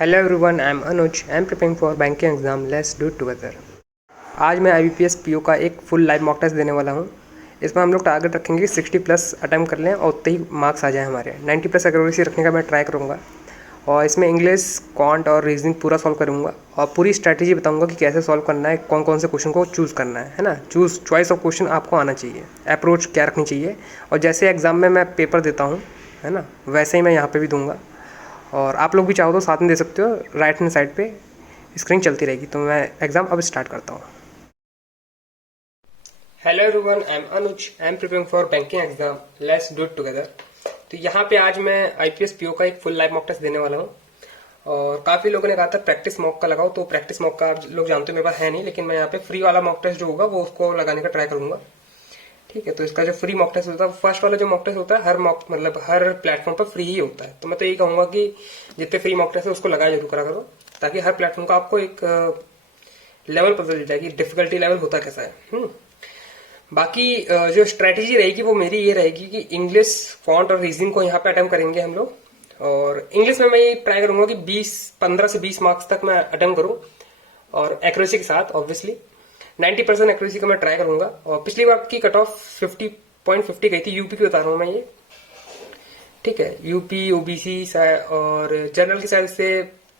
Hello everyone, I am Anuj. I am preparing for banking exam. Let's do it together. आज मैं IBPS PO का एक full live mock test देने वाला हूँ। इसमें हम लोग टारगेट रखेंगे 60 प्लस अटैम्प्ट कर लें और उतने ही मार्क्स आ जाए हमारे। 90 प्लस एक्यूरेसी रखने का मैं ट्राई करूँगा और इसमें इंग्लिश, क्वांट और रीजनिंग पूरा सॉल्व करूँगा और पूरी स्ट्रैटेजी बताऊँगा कि कैसे सॉल्व करना है, कौन कौन से क्वेश्चन को चूज़ करना है ना। चॉइस ऑफ क्वेश्चन आपको आना चाहिए, अप्रोच क्या रखनी चाहिए। और जैसे एग्ज़ाम में मैं पेपर देता हूँ, है ना, वैसे ही मैं यहाँ पे भी दूंगा। और आप लोग भी चाहो तो साथ में दे सकते हो। राइट हैंड साइड पे स्क्रीन चलती रहेगी। तो मैं एग्ज़ाम अब स्टार्ट करता हूँ। Hello everyone, I am Anuj. I am preparing for banking exam. Let's do it together. तो यहाँ पे आज मैं IPS PO का एक फुल लाइव मॉक टेस्ट देने वाला हूँ। और काफ़ी लोगों ने कहा था प्रैक्टिस मॉक का लगाओ, तो प्रैक्टिस मॉक का आप लोग जानते हो मेरे पास है नहीं, लेकिन मैं यहाँ पे फ्री वाला मॉक टेस्ट जो होगा वो उसको लगाने का ट्राई करूंगा। ठीक है, तो इसका जो फ्री मॉक टेस्ट होता है, फर्स्ट वाला जो मॉक टेस्ट होता है, हर प्लेटफॉर्म पर फ्री ही होता है। तो मैं तो यही कहूंगा कि जितने फ्री मॉक टेस्ट है उसको लगाया जरूर करा करो, ताकि हर प्लेटफॉर्म का आपको एक लेवल पता चल जाए कि डिफिकल्टी लेवल होता कैसा है। बाकी जो स्ट्रेटेजी रहेगी वो मेरी ये रहेगी कि इंग्लिश, फॉन्ट और रीजनिंग को यहाँ पे अटेम्प्ट करेंगे हम लोग। और इंग्लिश में मैं ये ट्राई करूंगा कि 15 से 20 मार्क्स तक मैं अटेम्प्ट करूं, और एक्यूरेसी के साथ ऑब्वियसली 90% एक्यूरेसी का मैं ट्राई करूंगा। और पिछली बार की कट ऑफ 50.50 गई थी। यूपी की बता रहा हूं मैं ये। ठीक है, यूपी, OBC और जनरल की साइड से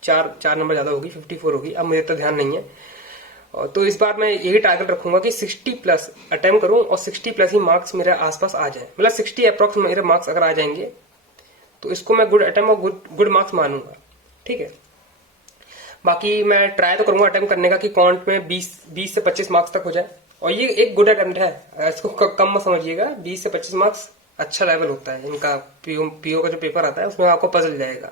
चार नंबर ज्यादा होगी, 54 होगी। अब मुझे तो ध्यान नहीं है। और तो इस बार मैं यही टारगेट रखूंगा कि 60 प्लस अटेम्प्ट करूं और 60 प्लस ही मार्क्स मेरे आसपास आ जाए। मतलब 60 अप्रॉक्स मेरे मार्क्स अगर आ जाएंगे तो इसको मैं गुड अटेम्प्ट और गुड मार्क्स मानूंगा। ठीक है, बाकी मैं ट्राई तो करूंगा अटेम्प्ट करने का कि क्वांट में 20 से 25 मार्क्स तक हो जाए। और ये एक गुड अटेम्प्ट है, इसको कम मत समझिएगा। 20 से 25 मार्क्स अच्छा लेवल होता है इनका। पीओ का जो पेपर आता है उसमें आपको पजल जाएगा।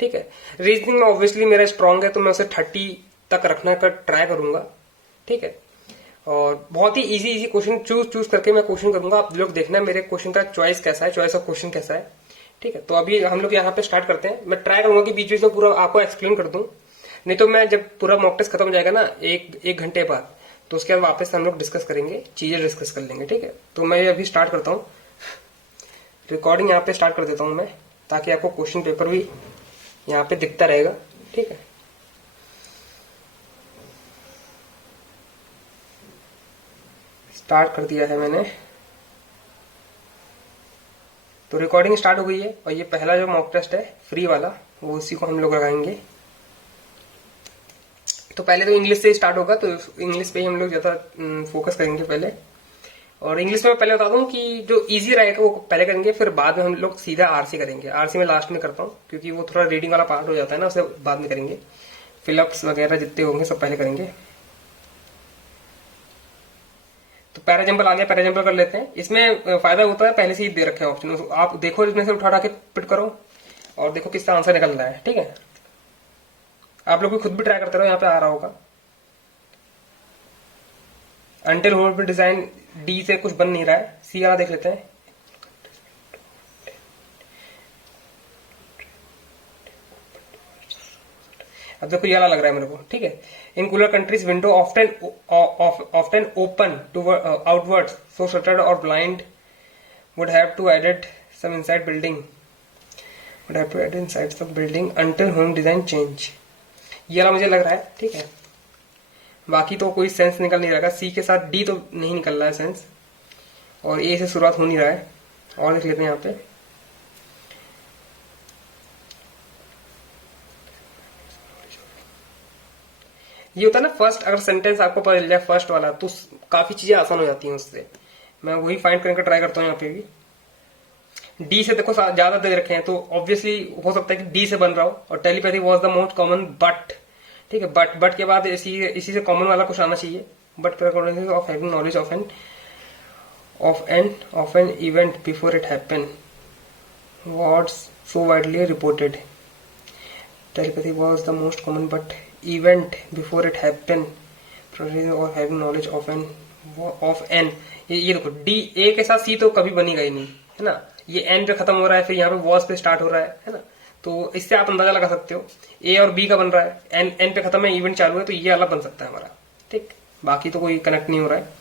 ठीक है, रीजनिंग में ऑब्वियसली मेरा स्ट्रांग है, तो मैं उसे 30 तक रखने का ट्राई करूंगा। ठीक है, और बहुत ही इजी क्वेश्चन चूज करके मैं क्वेश्चन करूंगा। आप लोग देखना मेरे क्वेश्चन का चॉइस कैसा है, चॉइस ऑफ क्वेश्चन कैसा है। ठीक है, तो अभी हम लोग यहाँ पे स्टार्ट करते हैं। मैं ट्राई करूंगा कि बीच बीच में पूरा आपको एक्सप्लेन कर दूं, नहीं तो मैं जब पूरा मॉक टेस्ट खत्म हो जाएगा ना एक घंटे बाद, तो उसके बाद वापस हम लोग डिस्कस करेंगे, चीजें डिस्कस कर लेंगे। ठीक है, तो मैं अभी स्टार्ट करता हूँ। रिकॉर्डिंग यहाँ पे स्टार्ट कर देता हूँ मैं, ताकि आपको क्वेश्चन पेपर भी यहाँ पे दिखता रहेगा। ठीक है, स्टार्ट कर दिया है मैंने। तो रिकॉर्डिंग स्टार्ट हो गई है और ये पहला जो मॉक टेस्ट है फ्री वाला, वो उसी को हम लोग लगाएंगे। तो पहले तो इंग्लिश से स्टार्ट होगा, तो इंग्लिश पे ही हम लोग ज्यादा फोकस करेंगे पहले। और इंग्लिश में पहले बता दूं कि जो इजी रहेगा वो पहले करेंगे, फिर बाद में हम लोग सीधा RC करेंगे। RC में लास्ट में करता हूँ, क्योंकि वो थोड़ा रीडिंग वाला पार्ट हो जाता है ना, उसे बाद में करेंगे। फिलअप्स वगैरह जितने होंगे सब पहले करेंगे। तो पैराजम्पल आ गया, पैराजम्पल कर लेते हैं। इसमें फायदा होता है पहले से ही दे रखे हैं ऑप्शन, आप देखो इसमें से उठा के पिट करो और देखो किसका आंसर निकल रहा है। ठीक है, आप लोग भी खुद भी ट्राई करते रहो, यहाँ पे आ रहा होगा। अंटिल होल पे डिजाइन D से कुछ बन नहीं रहा है, C वाला देख लेते हैं। अब देखो ये वाला लग रहा है मेरे को। ठीक है, in cooler countries window often open to outwards, so shuttered और blind would have to added some inside building would have to add inside some building until home design change। ये वाला मुझे लग रहा है। ठीक है, बाकी तो कोई सेंस निकल नहीं रहा। C के साथ D तो नहीं निकल रहा है सेंस, और A से शुरुआत हो नहीं रहा है। और देख लेते हैं यहाँ पे। ये होता है ना, फर्स्ट अगर सेंटेंस आपको पता चल जाए फर्स्ट वाला, तो काफी चीजें आसान हो जाती हैं उससे। मैं वही फाइंड करने का ट्राई करता हूँ यहाँ पे भी। D से देखो ज्यादा दे रखे हैं, तो ऑब्वियसली हो सकता है कि D से बन रहा हो। और telepathy was the most common but. ठीक है, बट के बाद इसी से कॉमन वाला कुछ आना चाहिए। But of having knowledge of an event before it happen what's so widely reported. Telepathy was the most common but event before it happen और हैविंग नॉलेज ऑफ एन। ये देखो D, A के साथ C तो कभी बनेगा ही नहीं, है ना। ये N पे खत्म हो रहा है, फिर यहाँ पे वॉज पे स्टार्ट हो रहा है ना। तो इससे आप अंदाजा लगा सकते हो A और B का बन रहा है, N पे खत्म है, इवेंट चालू है, तो ये अलग बन सकता है हमारा। ठीक, बाकी तो कोई कनेक्ट नहीं हो रहा है।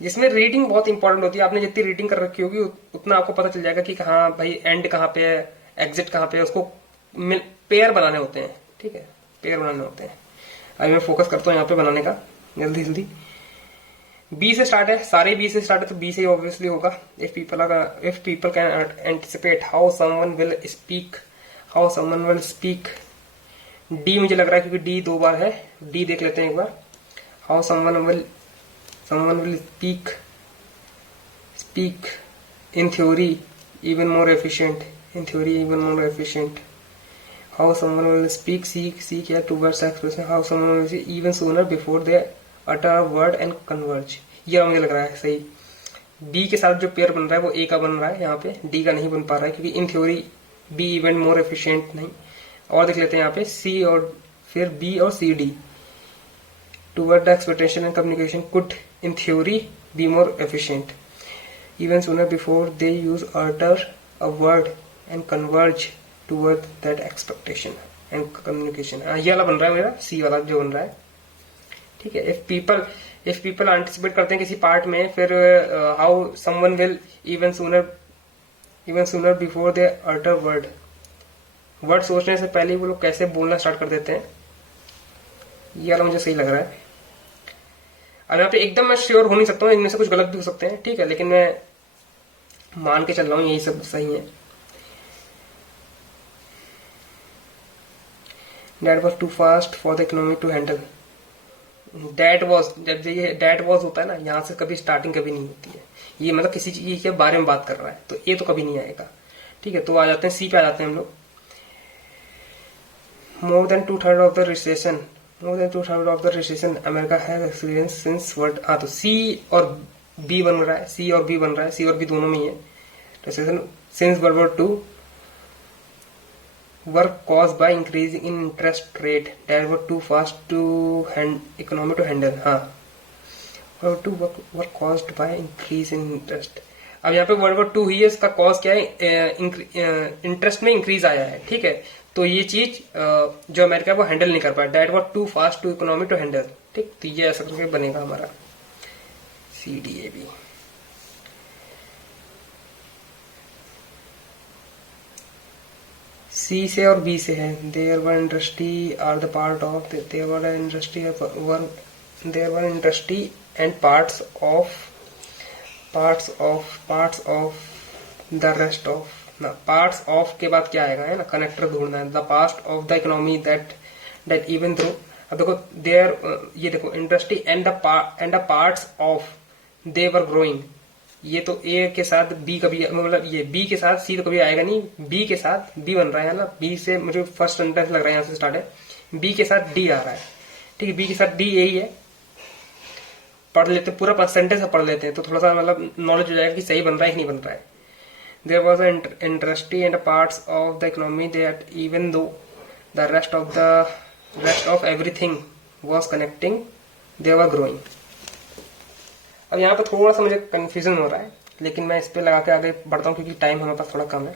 जिसमें रीडिंग बहुत इंपॉर्टेंट होती है। आपने जितनी रीडिंग कर रखी होगी उतना आपको पता चल जाएगा कि हाँ भाई एंड कहाँ पे है, एग्जिट कहाँ पे है, उसको पेयर बनाने होते हैं, ठीक है, पेयर बनाने होते हैं। अभी मैं फोकस करता हूँ यहाँ पे बनाने का जल्दी जल्दी। बी से स्टार्ट है, सारे बी से स्टार्ट है, तो बी से ऑब्वियसली होगा। If people can anticipate how someone will speak, how someone will speak. D मुझे लग रहा है क्योंकि डी 2 बार है, डी देख लेते हैं एक बार। How someone will speak in theory even more efficient, in theory even more efficient. How someone will speak, seek या towards expression, how someone will see even sooner before they utter a word and converge. ये मुझे लग रहा है सही। B के साथ जो पेयर बन रहा है वो A का बन रहा है, यहाँ पे D का नहीं बन पा रहा है क्योंकि in theory B even more efficient नहीं। और देख लेते हैं यहाँ पे C और फिर B और C D। Toward the expectation and communication could in theory be more efficient. Even sooner before they use utter a word and converge toward that expectation and communication. ये वाला बन रहा है मेरा, सी वाला जो बन रहा है, ठीक है। if people anticipate करते हैं किसी पार्ट में, फिर how someone will even sooner before they utter word सोचने से पहले वो लोग कैसे बोलना स्टार्ट कर देते हैं, ये वाला मुझे सही लग रहा है। अब यहाँ पे एकदम मैं श्योर हो नहीं सकता हूँ, इनमें से कुछ गलत भी हो सकते हैं, ठीक है, लेकिन मैं मान के चल रहा हूँ यही सब सही है। That was too fast for the economy to handle. That was, जब ये that was होता है ना, यहाँ से कभी स्टार्टिंग कभी नहीं होती है। ये मतलब किसी चीज के बारे में बात कर रहा है, तो ये तो कभी नहीं आएगा, ठीक है। तो आ जाते हैं सी पे, आ जाते हैं हम लोग। More than 2/3 of the recession America has experienced since world। हाँ, तो सी और बी बन रहा है, सी और बी बन रहा है, सी और बी दोनों में ही है। Recession since world war 2 were caused by increasing in interest rate that were too fast to economy to handle। हाँ, World War II were caused by increase in interest। अब यहाँ पे वर्ल्ड वॉर 2 हुई है, इसका कॉज क्या है, interest में इंक्रीज आया है, ठीक है। तो ये चीज जो अमेरिका वो हैंडल नहीं कर पाया, that was too fast to economy to handle, ठीक। तो ये ऐसा करके बनेगा हमारा CDAB। सी से और बी से है, there were industry are the part of, there were industry and parts of the rest of. ना, पार्ट्स ऑफ के बाद क्या आएगा, है ना, कनेक्टर ढूंढना है। The part of the economy that even through. अब देखो देयर, ये देखो industry and the parts of they were growing, ये तो ए के साथ बी कभी, मतलब ये बी के साथ सी तो कभी आएगा नहीं, बी के साथ बी बन रहा है ना, बी से मुझे फर्स्ट सेंटेंस लग रहा है यहाँ से स्टार्ट है, बी के साथ डी आ रहा है, ठीक है, बी के साथ डी यही है। पढ़ लेते पूरा सेंटेंस पढ़ लेते हैं तो थोड़ा सा मतलब नॉलेज हो जाएगा कि सही बन रहा है कि नहीं बन रहा है। There was an industry and parts of the economy that even though the rest of everything was connecting, they were growing। अब यहाँ पे थोड़ा सा मुझे कंफ्यूजन हो रहा है, लेकिन मैं इस पे लगा के आगे बढ़ता हूँ क्योंकि टाइम हमारे पास थोड़ा कम है।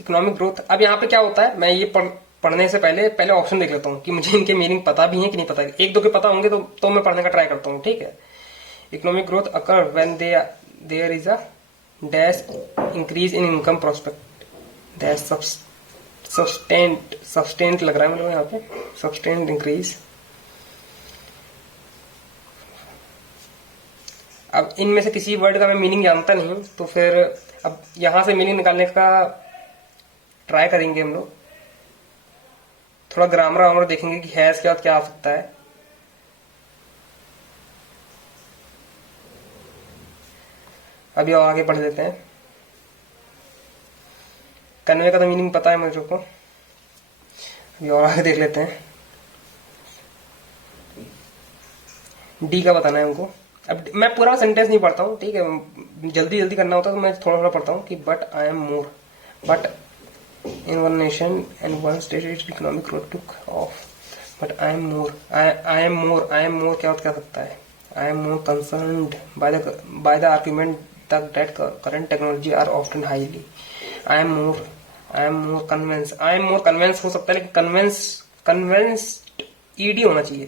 इकोनॉमिक ग्रोथ, अब यहाँ पे क्या होता है, मैं ये पढ़ने से पहले ऑप्शन देख लेता हूँ कि मुझे इनके मीनिंग पता भी है कि नहीं पता है। एक दो के पता होंगे तो मैं पढ़ने का ट्राई करता हूँ, ठीक है। Economic growth occur when there is a dash increase in income prospect, dash sustained लग रहा है मतलब यहाँ पे, sustained increase। अब इनमें से किसी वर्ड का मैं मीनिंग जानता नहीं, तो फिर अब यहां से मीनिंग निकालने का ट्राई करेंगे हम लोग। थोड़ा ग्रामर वामर देखेंगे कि है इसके बाद क्या आ सकता है। अभी और आगे बढ़ लेते हैं। कन्वे का तो मीनिंग पता है मुझे को, अभी और आगे देख लेते हैं। डी का बताना है हमको। अब मैं पूरा सेंटेंस नहीं पढ़ता हूँ, ठीक है, जल्दी जल्दी करना होता है तो मैं थोड़ा थोड़ा पढ़ता हूँ कि but I am more, but in one nation and one state it economic growth took off, but I am more, I am more क्या सकता है, I am more concerned bye the argument that current technology are often highly, I am more convinced हो सकता है, लेकिन convinced ed होना चाहिए,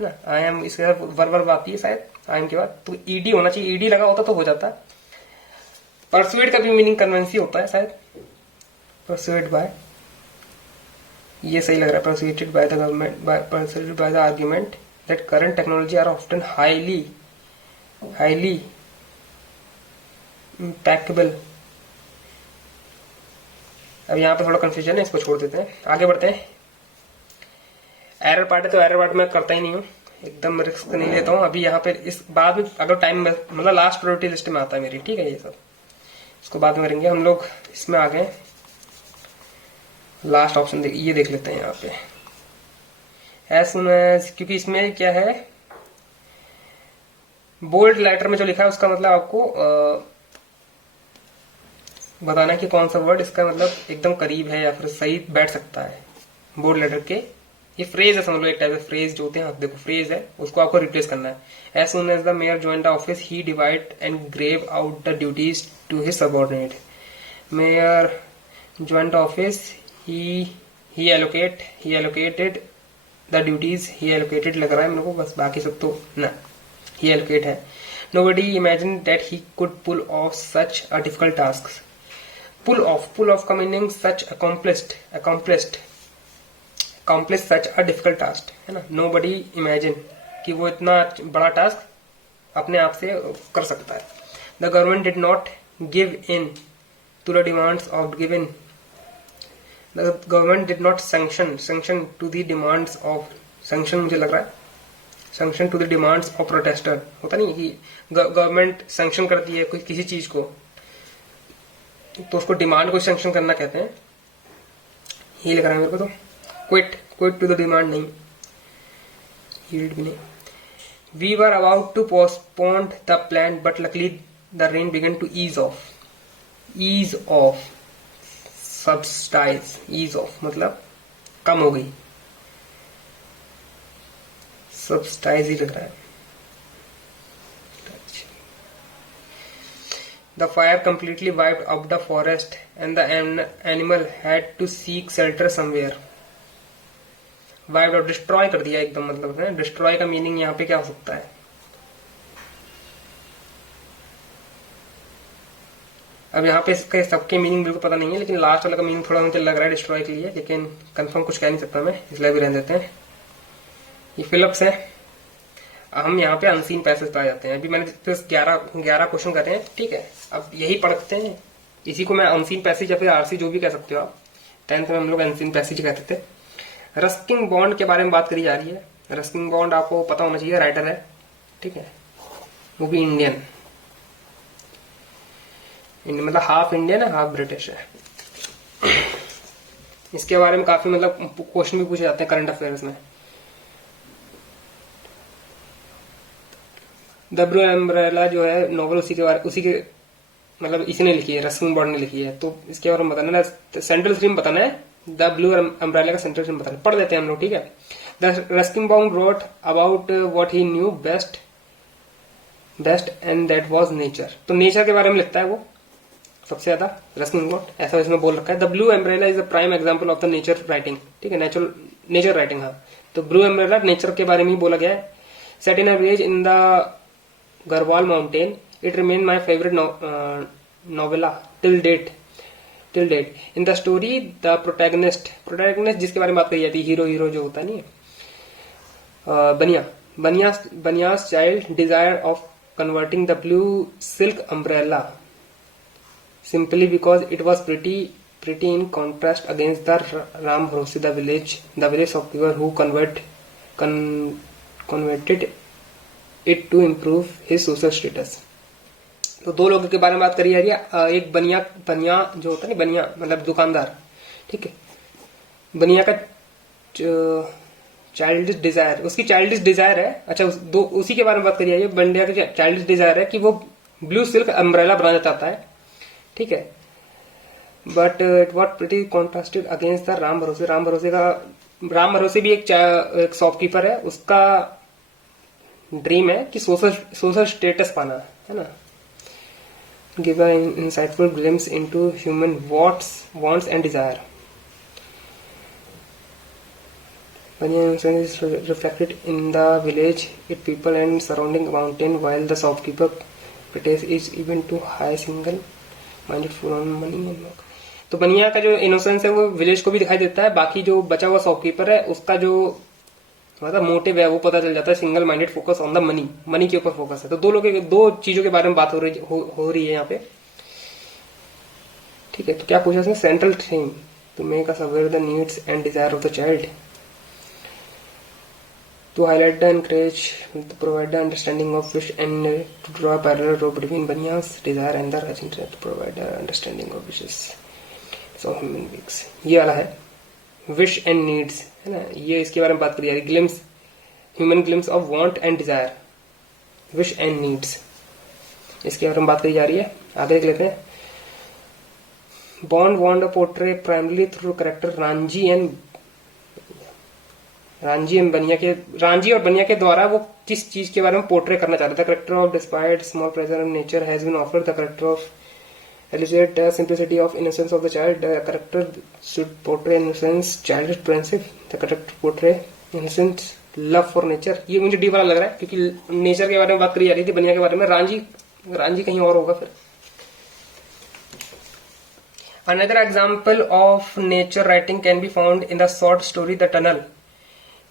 है ना। I am इसके बाद वर्ब आती है शायद I am के बाद, तो ed होना चाहिए, ed लगा होता तो हो जाता। परसुएड का भी मीनिंग कन्विंस ही होता है शायद, परसुएड बाय, ये सही लग रहा है, persuaded by the government, persuaded by the argument that current technology are often highly impactable. अब यहाँ पे थोड़ा कंफ्यूजन है, इसको छोड़ देते हैं, आगे बढ़ते हैं। एरर पार्ट है तो एरर पार्ट मैं करता ही नहीं हूँ, एकदम रिस्क नहीं लेता हूँ अभी। यहाँ पे इस बाद में अगर टाइम मतलब लास्ट प्रायोरिटी लिस्ट में आता है मेरी, ठीक है, ये सब इसको बाद में करेंगे। हम लोग इसमें आ गए, लास्ट ऑप्शन ये देख लेते हैं यहाँ पे। एज सुन एज, क्योंकि इसमें क्या है, बोल्ड लेटर में जो लिखा है उसका मतलब आपको बताना है कि कौन सा वर्ड इसका मतलब एकदम करीब है या फिर सही बैठ सकता है बोल्ड लेटर के। ये फ्रेज है, समझ लो, एक टाइप का फ्रेज जो होते हैं, देखो फ्रेज है, उसको आपको रिप्लेस करना है। As soon as the mayor joined the office he divide and carve out the duties to his subordinate. Mayor joined office he allocated the duties, he allocated लग रहा है मेरे को, बस बाकी सब तो ना, he allocate है। Nobody imagined that he could pull off such a difficult task। pull off का meaning such accomplish such a difficult task है ना। Nobody imagine कि वो इतना बड़ा टास्क अपने आप से कर सकता है। The government did not give in to the demands of given, the government did not sanction to the demands of, sanction मुझे लग रहा है sanction to the demands of protester, होता नहीं कि गवर्नमेंट सैंक्शन करती है कोई किसी चीज को तो उसको डिमांड को सैंक्शन करना कहते हैं, ये लग रहा है मेरे को। तो क्विट टू द डिमांड नहीं, यील्ड भी नहीं। We were about to postpone the plan but luckily the rain began to ease off subsides, ease off मतलब कम हो गई, सबस्टाइज ही लग रहा है। The fire completely wiped out the forest and the animal had to seek shelter somewhere. Wiped out, destroy कर दिया एकदम, मतलब है डिस्ट्रॉय का मीनिंग यहाँ पे क्या हो सकता है। अब यहाँ पे इसके सबके मीनिंग बिल्कुल पता नहीं है, लेकिन लास्ट वाला का मीनिंग थोड़ा मुझे लग रहा है डिस्ट्रॉय के लिए, लेकिन कंफर्म कुछ कह नहीं सकता मैं, इसलिए भी रहने देते हैं। ये फिलिप्स है। हम यहाँ पे अनसीन पैसेज पाए जाते हैं। अभी मैंने 11 क्वेश्चन करे हैं, ठीक है। अब यही पढ़ते हैं, इसी को मैं अनसीन पैसेज या फिर आरसी जो भी कह सकते हो आप। 10th में हम लोग अनसीन पैसेज कहते थे। रस्किन बॉन्ड के बारे में बात करी जा रही है। रस्किन बॉन्ड आपको पता होना चाहिए, राइटर है, ठीक है, वो भी इंडियन मतलब हाफ इंडियन है हाफ ब्रिटिश है। इसके बारे में काफी मतलब क्वेश्चन भी पूछे जाते हैं करंट अफेयर्स में। द ब्लू अम्ब्रेला जो है नॉवल उसी के मतलब इसी ने लिखी है, रस्किन बॉन्ड ने लिखी है। तो इसके बारे में बताना है, सेंट्रल थीम बताना है, द ब्लू अम्ब्रेला का सेंट्रल थीम बताना, पढ़ देते हैं हम लोग, ठीक है। The Ruskin bond wrote about what he new best and that was nature. तो नेचर के बारे में लिखता है वो सबसे ज्यादा, रस्किन बॉन्ड, ऐसा इसमें बोल रखा है। The blue umbrella is a prime example of the nature writing, ठीक है, नेचर राइटिंग। हाँ, तो ब्लू अम्ब्रेला नेचर के बारे में ही बोला गया है। Set in a village in the Garhwal mountain, it remain my favourite novella till date. In the story the protagonist जिसके बारे में बात करी जाती है, हीरो जो होता नहीं है, Binya's child desire of converting the blue silk umbrella simply because it was pretty in contrast against the Ram Bhrosi, the village shopkeeper who converted it to improve his social status। तो दो लोगों के बारे में बात करी जा रही है। एक बनिया जो होता है ना, बनिया मतलब दुकानदार, ठीक है, बनिया का चाइल्डिश डिजायर, उसकी चाइल्डिश डिजायर है। अच्छा, उसी के बारे में बात करी जा रही है। बनिया का चाइल्डिश डिजायर है कि वो ब्लू सिल्क अम्ब्रेला बनाना चाहता है, ठीक है, but it what pretty contrasted against the Ram भरोसे भी एक शॉपकीपर है, उसका ड्रीम है कि सोशल स्टेटस पाना है ना। Give an insightful glimpse into human wants and desire. Reflected in the village it people and surrounding mountain while the shopkeeper pretends is even too high single minded full on money and work। तो बनिया का जो innocence है वो village को भी दिखाई देता है, बाकी जो बचा हुआ शॉपकीपर है उसका जो मतलब मोटिव है वो पता चल जाता है। Single minded focus on the money, money के ऊपर फोकस है। तो दो चीजों के बारे में बात हो रही है यहाँ पे, ठीक है। तो क्या पूछा इसने, central theme to make us aware the needs and desire of the child, to highlight the encourage to provide the understanding of wish and to draw a parallel road between Banya's desire and the urgent to provide the understanding of wishes of human beings। ये वाला है wish and needs, है ना, ये इसके बारे में बात करी जा रही है। Glimpse, human glimpse of want and desire, wish and needs, इसके बारे में बात करी जा रही है। आगे देख लेते हैं। Bond want portray primarily through character Ranjhi and बनिया के, रांझी और बनिया के द्वारा वो किस चीज के बारे में पोर्ट्रे करना चाहता था। Character of despite small pleasure in nature has been offered the character of elicit the simplicity of innocence of the child. The character should portray innocence, childish principle. The character portray innocence, love for nature। ये मुझे D वाला लग रहा है क्योंकि nature के बारे में बात करी जा रही थी, बनिया के बारे में। रांझी कहीं और होगा फिर। Another example of nature writing can be found in the short story The Tunnel।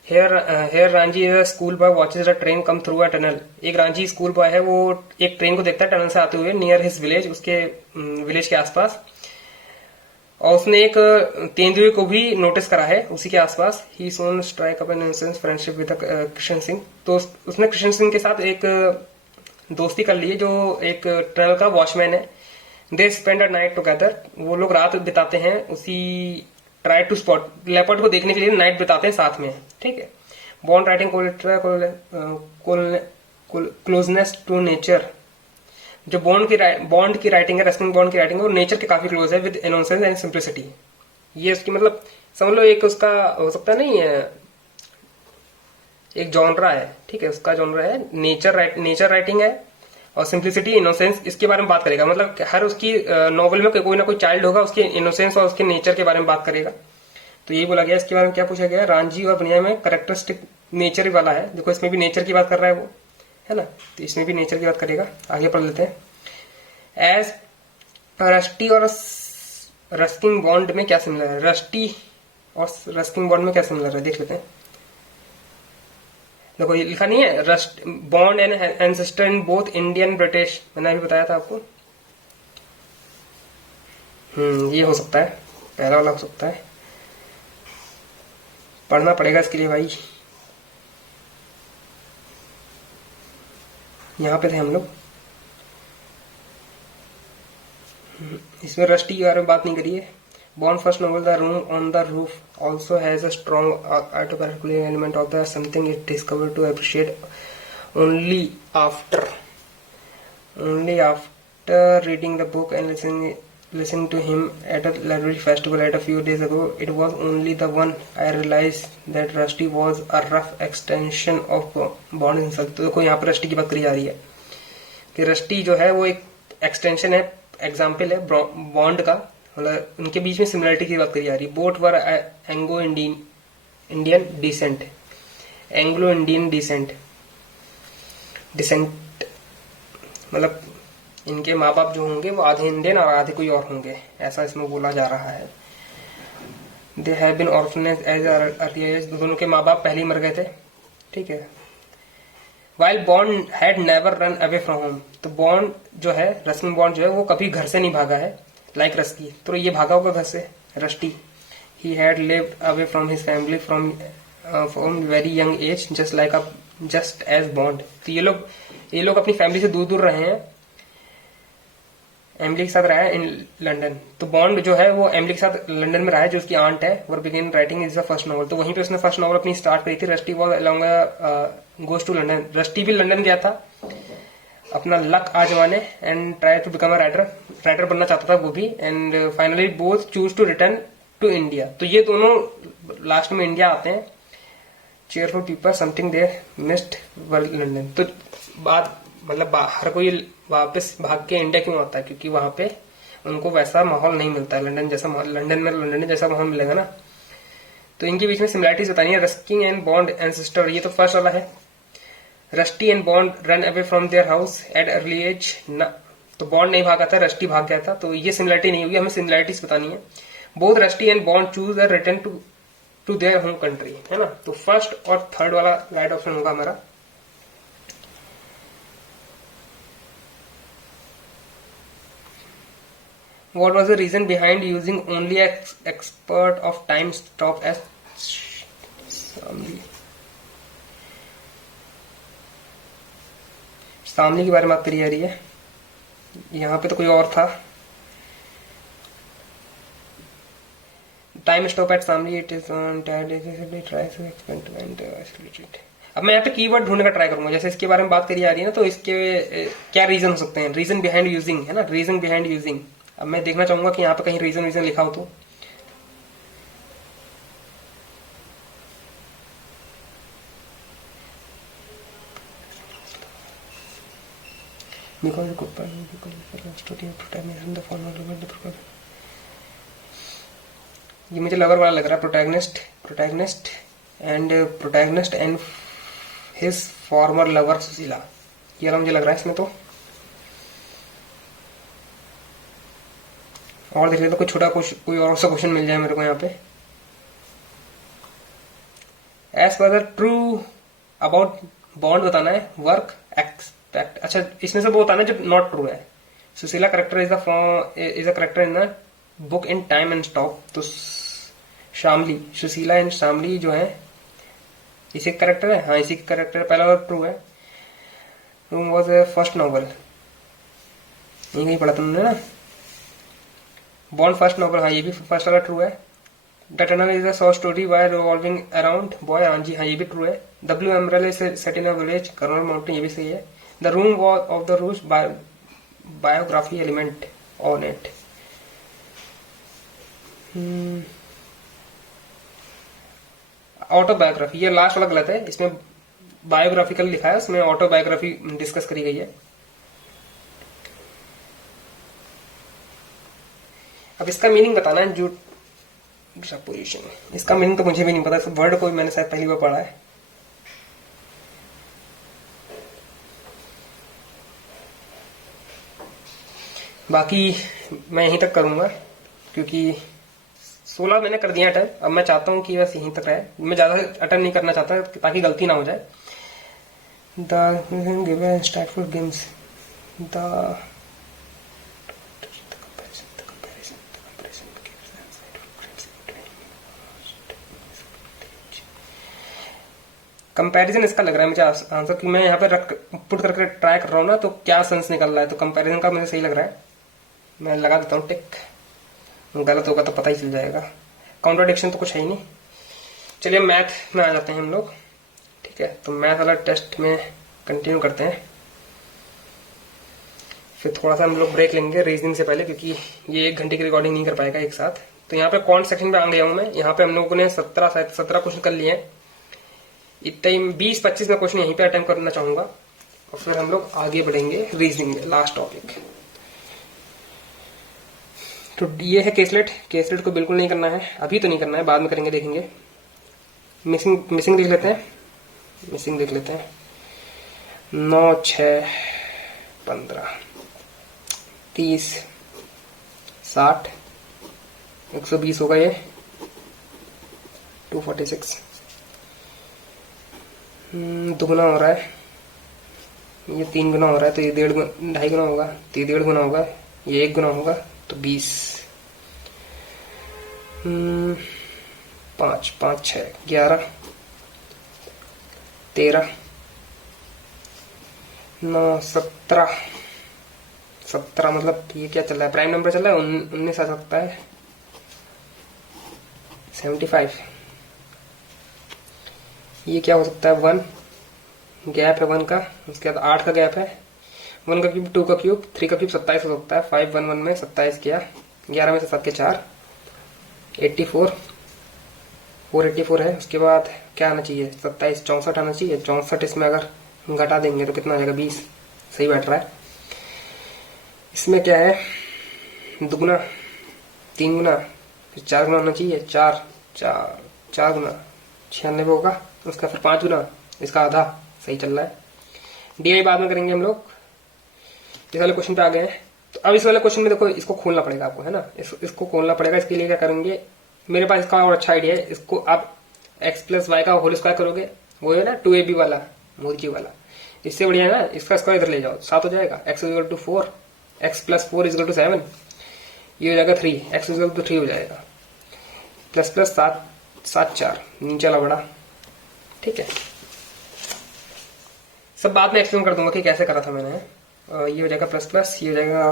Here Ranji is a school boy watches a train come through a tunnel। एक रांझी स्कूल बॉय है, वो एक ट्रेन को देखता है टनल से आते हुए नियर हिज विलेज, उसके विलेज के आसपास। और उसने एक तेंदुए को भी नोटिस करा है उसी के आसपास। He soon strike up an instance friendship with Krishna Singh. तो उसने कृष्ण सिंह के साथ एक दोस्ती कर ली है जो एक टनल का वॉचमैन है। They spend a night together, वो लोग रात बिताते हैं उसी ट्राई टू स्पॉट लेपर्ड को देखने के लिए नाइट बिताते हैं साथ में, ठीक है। Bond writing closeness to nature, जो बॉन्ड की राइटिंग है, रस्किन बॉन्ड की राइटिंग है, वो नेचर के काफी क्लोज है विद इनोसेंस एंड सिंप्लिसिटी। ये उसकी मतलब समझ लो एक उसका हो सकता नहीं है, एक जॉनरा है, ठीक है। उसका जॉनरा है नेचर राइटिंग है और सिंप्लिसिटी इनोसेंस, इसके बारे में बात करेगा। मतलब हर उसकी नॉवल में कोई ना कोई चाइल्ड होगा, उसके इनोसेंस और उसके नेचर के बारे में बात करेगा। तो यही बोला गया। इसके बारे में क्या पूछा गया, रांझी और बनिया में करेक्टरिस्टिक नेचर वाला है। देखो इसमें भी नेचर की बात कर रहा है वो, है ना, तो इसमें भी नेचर की बात करेगा। आगे पढ़ लेते हैं। एज रस्टी और रस्किंग बॉन्ड में क्या सिमिलर है, रस्टी और रस्किंग बॉन्ड में क्या सिमिलर है देख लेते हैं। देखो ये लिखा नहीं है, rust bond and ancestor in both Indian British, मैंने अभी बताया था आपको। ये हो सकता है, पहला वाला हो सकता है। पढ़ना पड़ेगा इसके लिए भाई। यहां पे थे हम लोग, इसमें रस्टी के बारे में बात नहीं करी है। Bond first novel The Room on the Roof also has a strong autobiographical element of the something it discovered to appreciate only after reading the book and listening to him at a library festival at a few days ago. It was only the one I realized that Rusty was a rough extension of Bond himself। तो देखो यहाँ पर rusty की बात करी जा रही है कि रस्टी जो है वो एक एक्सटेंशन है, एग्जाम्पल है बॉन्ड का। मतलब उनके बीच में सिमिलरिटी की बात करी जा रही है। Both were Anglo Indian descent, Anglo Indian descent मतलब इनके माँ बाप जो होंगे वो आधे इंडियन और आधे कोई और होंगे, ऐसा इसमें बोला जा रहा है। They have been orphanage as early age, दोनों के माँ बाप पहले ही मर गए थे, ठीक है। While bond had never run away from home, तो बॉन्ड जो है, रस्किन बॉन्ड जो है वो कभी घर से नहीं भागा है लाइक रस्की। तो ये भागा होगा घर से Rusty. He had lived away from his family from very young age just as Bond. तो ये लोग अपनी फैमिली से दूर दूर रहे हैं, एमिली के साथ रहा है इन लंदन। तो बॉन्ड जो है वो एमिली के साथ लंदन में रहा है, जो उसकी आंट है। Were begin writing is the first novel, तो वहीं पे उसने फर्स्ट नॉवल अपनी स्टार्ट करी थी। Rusty was along goes to London, Rusty भी लंदन गया था अपना लक आजमाने and try to become a writer बनना चाहता था वो भी। And finally both choose to return to India. तो ये दोनों लास्ट में इंडिया आते हैं। Cheerful people something they missed London. तो बात मतलब हर कोई वापस भाग के इंडिया क्यों आता है, क्योंकि वहां पे उनको वैसा माहौल नहीं मिलता है लंदन जैसा माहौल मिलेगा ना। तो इनके बीच में सिमिलरिटीज बतानी है। रस्किंग एंड बॉन्ड एंसेस्टर, ये तो फर्स्ट वाला है। Rusty and Bond run away from their house at early age, तो बॉन्ड नहीं भागा था, रस्टी भाग गया था, तो ये सिमिलरिटी नहीं होगी, हमें सिमिलरिटीज बतानी है। Both Rusty and Bond choose a return to their home country, है ना। तो फर्स्ट और थर्ड वाला राइट ऑप्शन होगा हमारा। What was the reason behind using only expert of time stop as Shamli के बारे में बात करी जा रही है, यहाँ पे तो कोई और था। Time stop at Shamli, it is on try to experiment. अब मैं यहाँ पे कीवर्ड ढूंढने का ट्राई करूंगा, जैसे इसके बारे में बात करी जा रही है ना, तो इसके क्या रीजन हो सकते हैं। रीजन बिहाइंड यूजिंग, है ना, रीजन बिहाइंड यूजिंग। अब मैं देखना चाहूंगा कि यहाँ पे कहीं रीजन लिखा हो तो। ये मुझे लवर वाला लग रहा है, protagonist and his farmer lover Sushila, ये वाला मुझे लग रहा है इसमें। तो और देख लेते तो कोई और सा क्वेश्चन मिल जाए मेरे को यहाँ पे। As per the true about bond बताना है, वर्क एक्सपेक्ट। अच्छा, इसमें से वो बताना है जो नॉट ट्रू है। Sushila character is a character in the book in time and stop. तो शामली, सुशीला एंड शामली जो है इसी का करेक्टर है। हाँ, इसी का करेक्टर पहला वर्क ट्रू है। Room was a first novel, यही कहीं पढ़ा तुमने ना। बॉन्ड फर्स्ट नॉवल, हाँ ये भी फर्स्ट वाला ट्रू है। The tunnel is a short story by revolving around boy, हाँ जी, हाँ ये भी ट्रू है। W emerald is set in a village, colonel mountain, ये भी सही है। The room was of the Russ biography element on it. Autobiography, ये लास्ट वाला गलत है, इसमें बायोग्राफिकल लिखा है, उसमें ऑटोबायोग्राफी डिस्कस करी गई है। अब इसका मीनिंग बताना है, जुक्सटापोजिशन। इसका मीनिंग तो मुझे भी नहीं पता, इस वर्ड को मैंने शायद पहली बार पढ़ा है। बाकी मैं यहीं तक करूंगा, क्योंकि 16 मैंने कर दिया अटेम्प्ट। अब मैं चाहता हूं कि बस यहीं तक रहे, मैं ज्यादा अटेम्प्ट नहीं करना चाहता ताकि गलती ना हो जाए। द स्टार्टफुल गेम्स, द कंपैरिजन इसका लग रहा है मुझे आंसर, कि मैं यहाँ पे पुट करके ट्राई कर रहा हूँ ना, तो क्या सेंस निकल रहा है, तो कंपैरिजन का मुझे सही लग रहा है। मैं लगा देता हूँ टिक, गलत होगा तो पता ही चल जाएगा। कॉन्ट्राडिक्शन तो कुछ है ही नहीं। चलिए मैथ में आ जाते हैं हम लोग, ठीक है। तो मैथ वाला टेस्ट में कंटिन्यू करते हैं, फिर थोड़ा सा हम लोग ब्रेक लेंगे रीजनिंग से पहले, क्योंकि ये 1 घंटे की रिकॉर्डिंग नहीं कर पाएगा एक साथ। तो यहाँ पे कौन सेक्शन पे आ गया हूँ मैं। यहाँ पे हम लोगों ने 17 क्वेश्चन कर लिए हैं। इतने 20-25 में क्वेश्चन यहीं पे अटेम्प्ट करना चाहूंगा, और फिर हम लोग आगे बढ़ेंगे रीजनिंग में, लास्ट टॉपिक। तो ये है केसलेट को बिल्कुल नहीं करना है, अभी तो नहीं करना है, बाद में करेंगे, देखेंगे। मिसिंग लिख लेते हैं। 9, 6, 15, 30, 60, 120 होगा ये, 246। दुगुना हो रहा है, ये 3 गुना हो रहा है, तो ये 2.5 गुना होगा, तो ये 1.5 गुना होगा, ये 1 गुना होगा, तो 20। 5, 5, 6, 11, 13, 9, 17, 17 मतलब ये क्या चल रहा है, प्राइम नंबर चल रहा है, 19 आ सकता है, 75। ये क्या हो सकता है, 1 गैप है 1 का, उसके बाद 8 का गैप है, 1 का क्यूब, 2 का क्यूब, 3 का क्यूब 27 हो सकता है। 5 1 1 में 27 किया, 11 में से 7 के 4, 84, 484 है। उसके बाद क्या आना चाहिए, 27, 64 आना चाहिए। 64 इसमें अगर घटा देंगे तो कितना आ जाएगा, 20। सही बैठ रहा है। इसमें क्या है, दुगुना, 3 गुना, फिर 4 गुना होना चाहिए, 4 गुना 96 होगा, उसका फिर 5 गुना, इसका आधा। सही चल रहा है। डीआई बाद में करेंगे हम लोग। इस वाले क्वेश्चन पे आ गए हैं। तो अब इस वाले क्वेश्चन में देखो, इसको खोलना पड़ेगा आपको, है ना। इसको खोलना पड़ेगा। इसके लिए क्या करेंगे, मेरे पास इसका और अच्छा आइडिया है। इसको आप एक्स प्लस वाई का होल स्क्वायर करोगे, वो है ना 2ab वाला, मोदी वाला। इससे बढ़िया है ना, इसका स्क्वायर इधर ले जाओ, 7 हो जाएगा। X equal to 4, x plus 4 equal to 7, ये हो जाएगा 3, एक्स इक्वल टू 3 हो जाएगा। प्लस प्लस 7 7 4 नीचे वाला बड़ा, ठीक है। सब बाद में एक्सप्लेन कर दूंगा कि कैसे करा था मैंने। ये हो जाएगा प्लस प्लस, ये हो जाएगा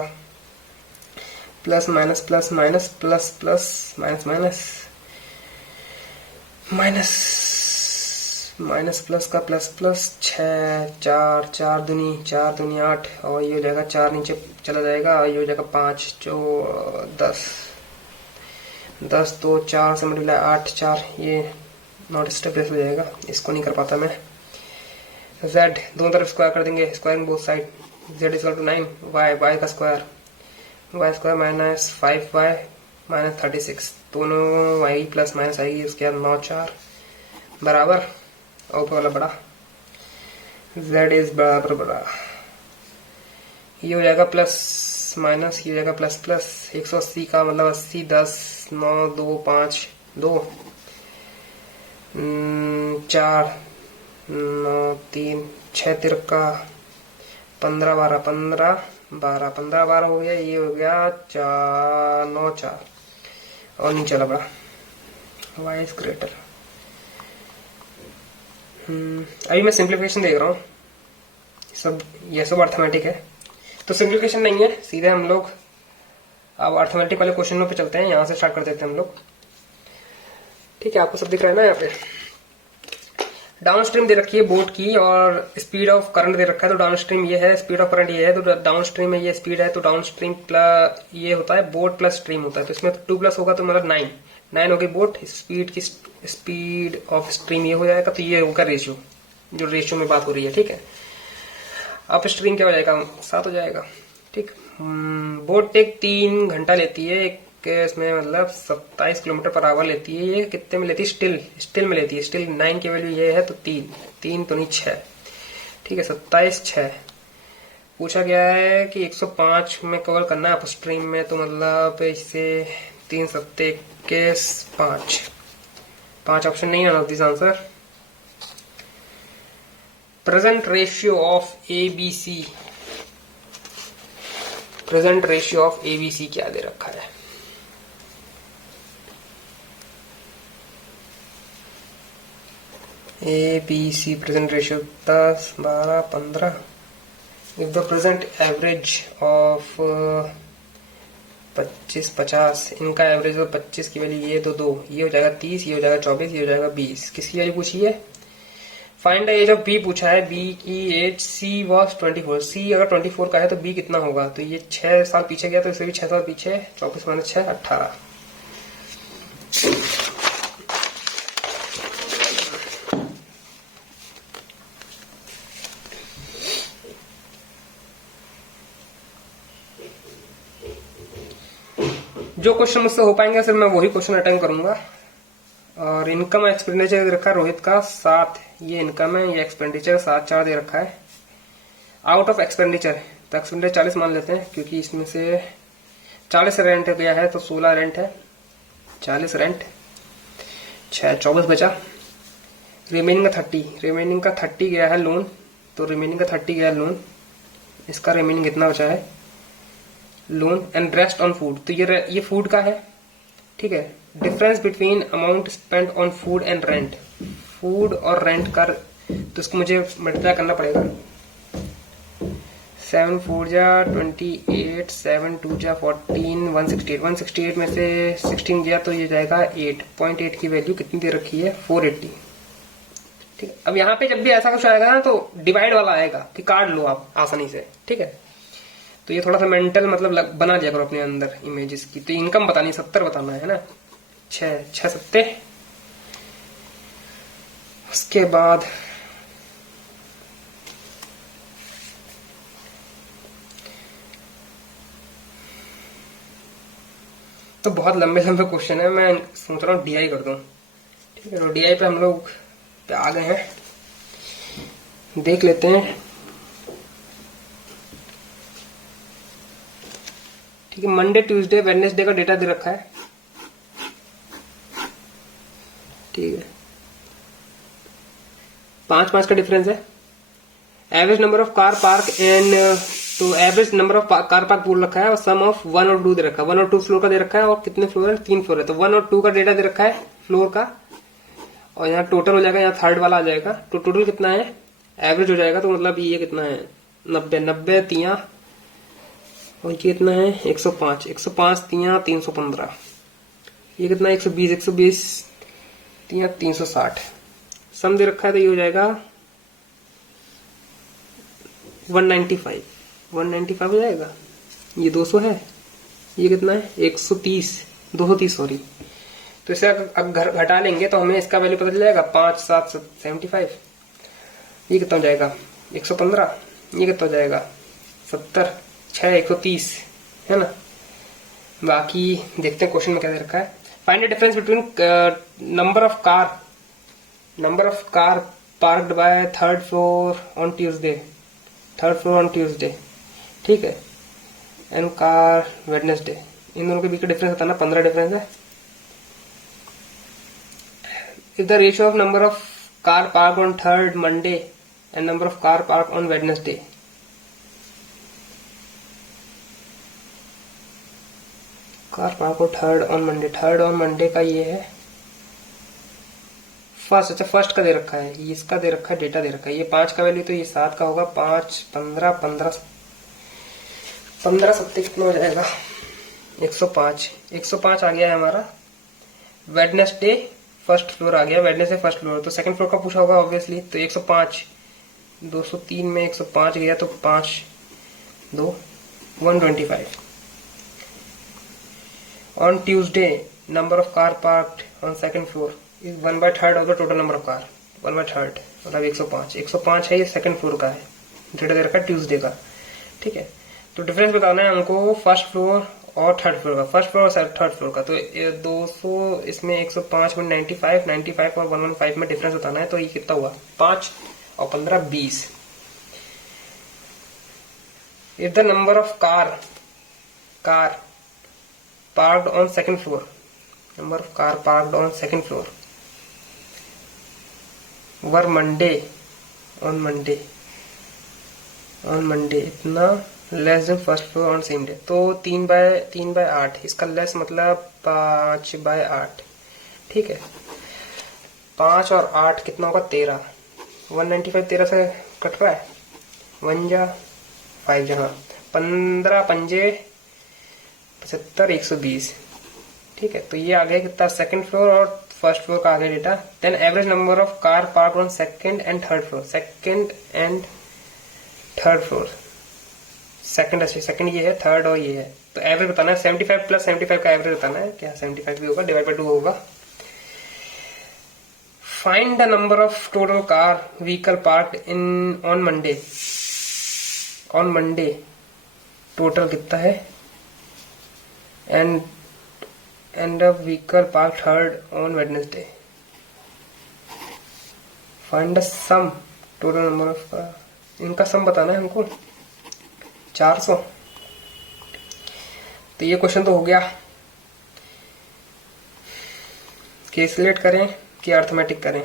plus minus plus minus plus plus minus minus minus minus plus का प्लस प्लस 6 4 4 दूनी 8, और ये हो जाएगा 4 नीचे चला जाएगा, ये हो जाएगा 5 जो 10 10 तो 4 से मल्टीप्लाई 8 4, ये नॉट स्टेबलेस हो जाएगा। इसको नहीं कर पाता मैं। z दोनों तरफ स्क्वायर कर देंगे, squaring both side. z equal to 9, y का square, y square minus 5y minus 36, दोनों y प्लस माइनस आएगी, इसके बाद 9 4 बराबर, और ऊपर वाला बड़ा z इज बराबर बड़ा, ये हो जाएगा प्लस माइनस, ये हो जाएगा प्लस प्लस। 180 का मतलब 80, 10 9 2 5 2 4 9 3 6 तिरका 15 12 15 12 15 12 हो गया। ये हो गया 4 9 4, और नीचे वाला बड़ा y इज ग्रेटर। अभी मैं सिंप्लीफिकेशन देख रहा हूँ, ये सब अर्थमेटिक है, तो सिंप्लीफिकेशन नहीं है, सीधे हम लोग अब अर्थमेटिक वाले क्वेश्चनों पे चलते हैं। यहाँ से स्टार्ट कर देते हैं हम लोग, ठीक है। आपको सब दिख रहा है ना, यहाँ पे डाउन स्ट्रीम दे रखी है बोट की, और स्पीड ऑफ करंट दे रखा है। तो डाउन स्ट्रीम ये है, स्पीड ऑफ करंट ये है, तो डाउन स्ट्रीम में ये स्पीड है, तो डाउन स्ट्रीम प्लस ये होता है बोट प्लस स्ट्रीम होता है। तो इसमें 2 प्लस होगा तो मतलब 9 हो गई बोट, स्पीड ऑफ स्ट्रीम ये हो जाएगा। तो ये होगा रेशियो, जो रेशियो में बात हो रही है, ठीक है। अप स्ट्रीम क्या हो जाएगा, 7 हो जाएगा, ठीक। बोट टेक 3 घंटा लेती है, इसमें मतलब 27 किलोमीटर पर आवर लेती है। ये कितने में लेती है, स्टिल में लेती है। स्टिल 9 की वैल्यू ये है, तो 3 तो नहीं 6, ठीक है। 27 6 पूछा गया है कि 105 में कवर करना है अप स्ट्रीम में, तो मतलब इससे 3 सत्ते 21 5 ऑप्शन नहीं आना this answer. Present ratio of ABC, present ratio of ABC क्या दे रखा है। ABC present ratio 10 12 15। If the present average of 25 50, इनका एवरेज 25 की वैल्यू ये तो 2, ये हो जाएगा 30, ये हो जाएगा 24, ये हो जाएगा 20। किसकी वैल्यू पूछी है, find the age of B पूछा है। B की एज C वॉज 24, C अगर 24 का है तो B कितना होगा, तो ये 6 साल पीछे गया, तो इसे भी 6 साल पीछे, 24 माइनस 6 18। जो क्वेश्चन मुझसे हो पाएंगे सिर्फ मैं वही क्वेश्चन अटेम्प्ट करूंगा। और इनकम एक्सपेंडिचर दे रखा है रोहित का 7, ये इनकम है, ये एक्सपेंडिचर 7 4 दे रखा है। आउट ऑफ एक्सपेंडिचर, तो एक्सपेंडिचर 40 मान लेते हैं, क्योंकि इसमें से 40 रेंट गया है, तो 16 रेंट है, 40 रेंट 6 24 बचा। रिमेनिंग का 30 गया है लोन, तो रिमेनिंग का 30 गया लोन, इसका रिमेनिंग कितना बचा है loan, and rest on food, तो ये फूड का है, ठीक है। Difference between amount spend on food and rent, food और रेंट का, तो इसको मुझे मल्टीप्लाई करना पड़ेगा। 7 4 जा 28, 7 2 जा 14, 168 में से 16 गया तो ये जाएगा 8.8 की वैल्यू कितनी दे रखी है 480, ठीक है। अब यहाँ पे जब भी ऐसा कुछ आएगा ना तो डिवाइड वाला आएगा कि काट लो आप आसानी से, ठीक है। तो ये थोड़ा सा मेंटल मतलब बना लिया करो अपने अंदर इमेजेस की। तो इनकम बतानी 70 बताना है ना, 6 सत्ते। उसके बाद तो बहुत लंबे क्वेश्चन है, मैं सोच रहा हूँ DI कर दूं, ठीक है। तो DI पे हम लोग आ गए हैं, देख लेते हैं। ठीक है। मंडे ट्यूसडे वेडनेसडे का डेटा दे रखा है, ठीक है। 5-5 का डिफरेंस है। Average number of car park and, तो average number of car park बोल रखा है और सम ऑफ 1 और 2 दे रखा है। 1 और 2 फ्लोर का दे रखा है और कितने फ्लोर है, 3 फ्लोर है। तो 1 और 2 का डेटा दे रखा है फ्लोर का, और यहाँ टोटल हो जाएगा, यहाँ थर्ड वाला आ जाएगा। तो टोटल कितना है, एवरेज हो जाएगा। तो मतलब ये कितना है, 90 तिया, और ये कितना है 105 तिया 315, ये कितना है 120 तिया 360, सम दे रखा है। तो ये हो जाएगा 195 हो जाएगा। ये 200 है, ये कितना है 230 सॉरी। तो इसे अब घर घटा लेंगे तो हमें इसका वैल्यू पता चल जाएगा, 5 7 75, ये कितना हो जाएगा 115, ये कितना हो जाएगा 70, 6 130, है ना। बाकी देखते हैं क्वेश्चन में क्या दे रखा है। Find the difference between number of car parked by third floor on Tuesday, ठीक है, एंड कार वेडनेसडे, इन दोनों के बीच का डिफरेंस होता है ना, 15 डिफरेंस है। If the ratio of number of car park on third Monday and number of car park on Wednesday, car park और थर्ड ऑन मंडे का ये है फर्स्ट। अच्छा, फर्स्ट का दे रखा है, ये इसका दे रखा है, डेटा दे रखा है। ये 5 का वैल्यू, तो ये 7 का होगा। 5 15 7 कितना हो जाएगा 105 आ गया है हमारा। वेडनेसडे फर्स्ट फ्लोर आ गया, वेडनेसडे फर्स्ट फ्लोर, तो सेकंड फ्लोर का पूछा होगा ऑब्वियसली। तो 105, 203 में 105 गया तो 5 2 125। On Tuesday number of car parked on second floor is 1/3 of the total number of car, 1/3 मतलब 105 है। ये सेकंड फ्लोर का है, डेटा दे रखा है ट्यूसडे का, ठीक है। तो डिफरेंस बताना है हमको फर्स्ट फ्लोर और थर्ड फ्लोर का, फर्स्ट फ्लोर और थर्ड फ्लोर का। तो 200 इसमें 105 में 95 और 115 में डिफरेंस बताना है। तो ये कितना हुआ 5 और 15 20। If the number of car parked on second floor, number of car parked on second floor were on Monday इतना less than first floor on same day, तो 3/8, इसका लेस मतलब 5/8, ठीक है। 5 और 8 कितना होगा 13, 195 13 से कट रहा है, 1 जा 5 जहाँ 15 पंजे 75 120, ठीक है। तो ये आ गया कितना सेकंड फ्लोर और फर्स्ट फ्लोर का आ गया data. Then average number of car park on second and third floor, second ये है, थर्ड और ये है। तो एवरेज बताना है 75 प्लस 75 का एवरेज बताना है, क्या 75 भी होगा, डिवाइड बाय 2 होगा। Find the number of total car vehicle park in on Monday total कितना है, and the vehicle park third on Wednesday. Find the sum total number of car, इनका सम बताना है हमको 400। तो ये क्वेश्चन तो हो गया। कैलकुलेट करें कि अर्थमेटिक करें,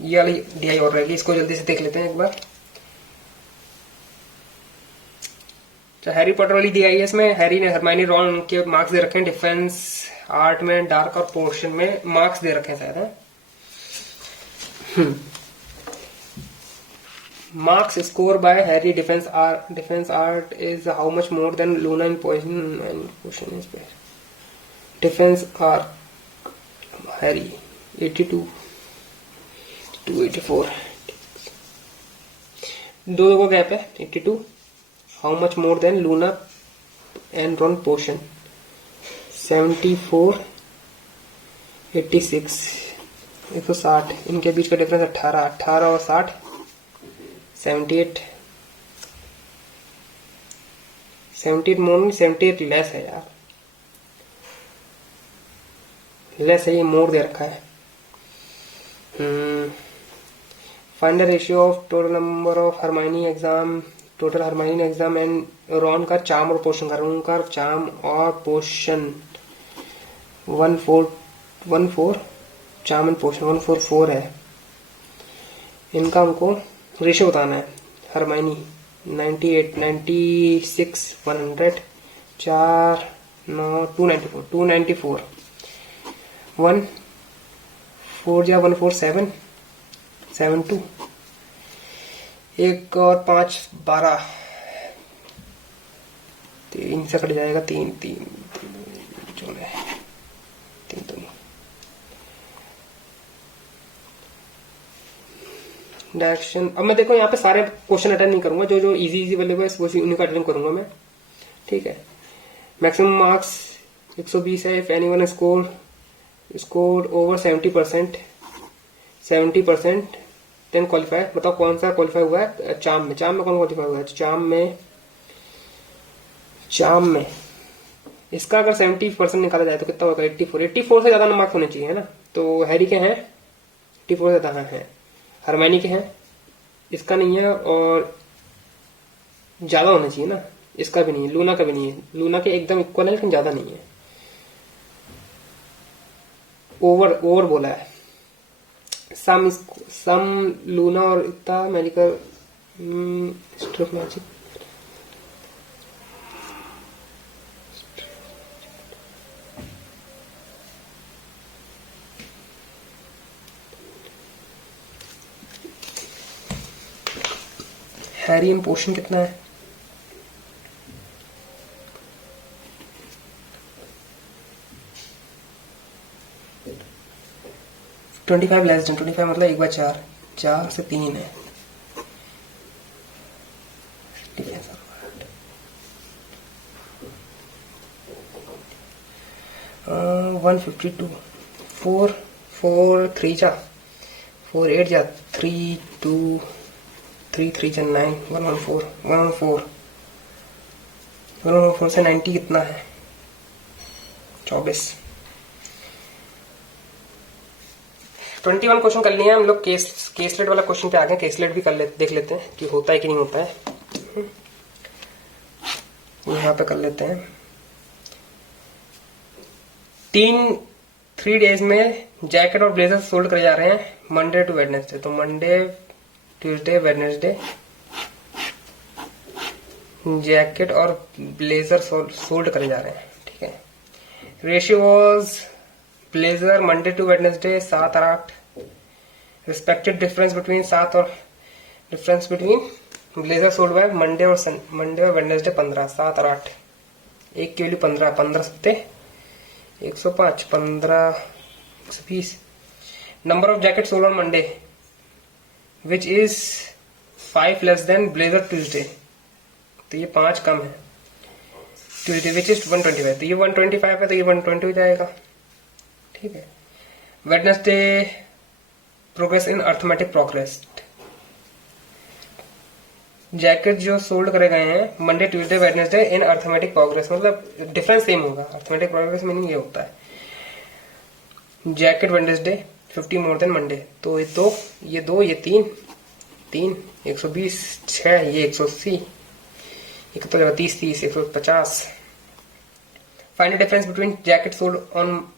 ये वाली डीआई और रहेगी, इसको जल्दी से देख लेते हैं एक बार। तो हैरी पॉटर वाली डीआई है, इसमें हैरी ने हरमाइनी रॉन उनके मार्क्स दे रखे हैं, डिफेंस आर्ट में डार्क और पोर्शन में मार्क्स दे रखे हैं शायद है। Marks score by Harry defense art is how much more than Luna in poison and potion is best. Defense arc Harry 82 to 84. दो को गैप है 82. How much more than Luna and Ron potion 74 86 160. इनके बीच का difference 18 और 60 78 मोर नहीं 78 less है यार, less है, ये मोर दे रखा है। Find the ratio of total number of Hermione exam total Hermione exam and Ron का चार्म और पोर्शन का, रॉन का चार्म और पोर्शन 1-4 चार्म एंड पोर्शन 1-4 है। इनका हमको रेशियो बताना है। हरमाइनी 98, 96, 100, 4, 9, 294 1 4 या 1 4 7 7 2 1 और 5 12 3 से कट जाएगा 3 3 जो है 3 तो डायरेक्शन। अब मैं देखो यहाँ पे सारे क्वेश्चन अटेंड नहीं करूंगा, जो जो इजी वाले बस वही उन्हीं का अटेंड करूंगा मैं, ठीक है। मैक्सिमम मार्क्स 120 है। If anyone score over 70% then qualify. बताओ कौन सा क्वालिफाई हुआ है चार्म में कौन क्वालिफाई हुआ है चार्म में इसका अगर 70% निकाला जाए तो कितना होगा 84 से ज्यादा मार्क्स होने चाहिए, है ना। तो हैरी के हैं 84 से ज्यादा है, हरमैनी के हैं, इसका नहीं है और ज्यादा होना चाहिए ना, इसका भी नहीं है, लूना का भी नहीं है, लूना के एकदम इक्वल है लेकिन ज्यादा नहीं है। ओवर बोला है। सम लूना और इतना मेडिकल मैजिक हैरी में पोर्शन कितना है 25 लेस देन 25 मतलब 1/4 4 से 3 है। 152 4 3 जा 4 8 जा 3 2 3 3 जा 9 114 से 90 कितना है 24। 21 क्वेश्चन कर लिए हैं हम लोग। केसलेट वाला क्वेश्चन पे आ गए। केसलेट भी देख लेते हैं कि होता है कि नहीं होता है। यहाँ पे कर लेते हैं। 3 डेज में जैकेट और ब्लेजर सोल्ड करे जा रहे हैं मंडे टू वेडनेसडे। तो मंडे ट्यूसडे वेडनेसडे जैकेट और ब्लेजर सोल्ड करे जा रहे हैं, ठीक है। Ratio was blazer Monday to Wednesday 7 और 8। Respected difference between blazer sold by Monday और वेडनेसडे 15 7 और 8। एक की वैल्यू 15 सत्ते 105 15 120। Number of jacket sold on Monday which is 5 less than blazer Tuesday. तो ये 5 कम है। Tuesday which is 125। तो ये 125 है तो ये 120 हो जाएगा, ठीक है। Wednesday progress in arithmetic progress. Jacket जो सोल्ड करे गए हैं मंडे ट्यूसडे वेडनेसडे इन अर्थमेटिक प्रोग्रेस, मतलब डिफरेंस सेम होगा। अर्थमेटिक प्रोग्रेस मीनिंग ये होता है jacket Wednesday 50 more than Monday. तो ये 2 ये 3 120 6 ये 180 ये कितना जाएगा 30 150। Find the difference between jacket sold on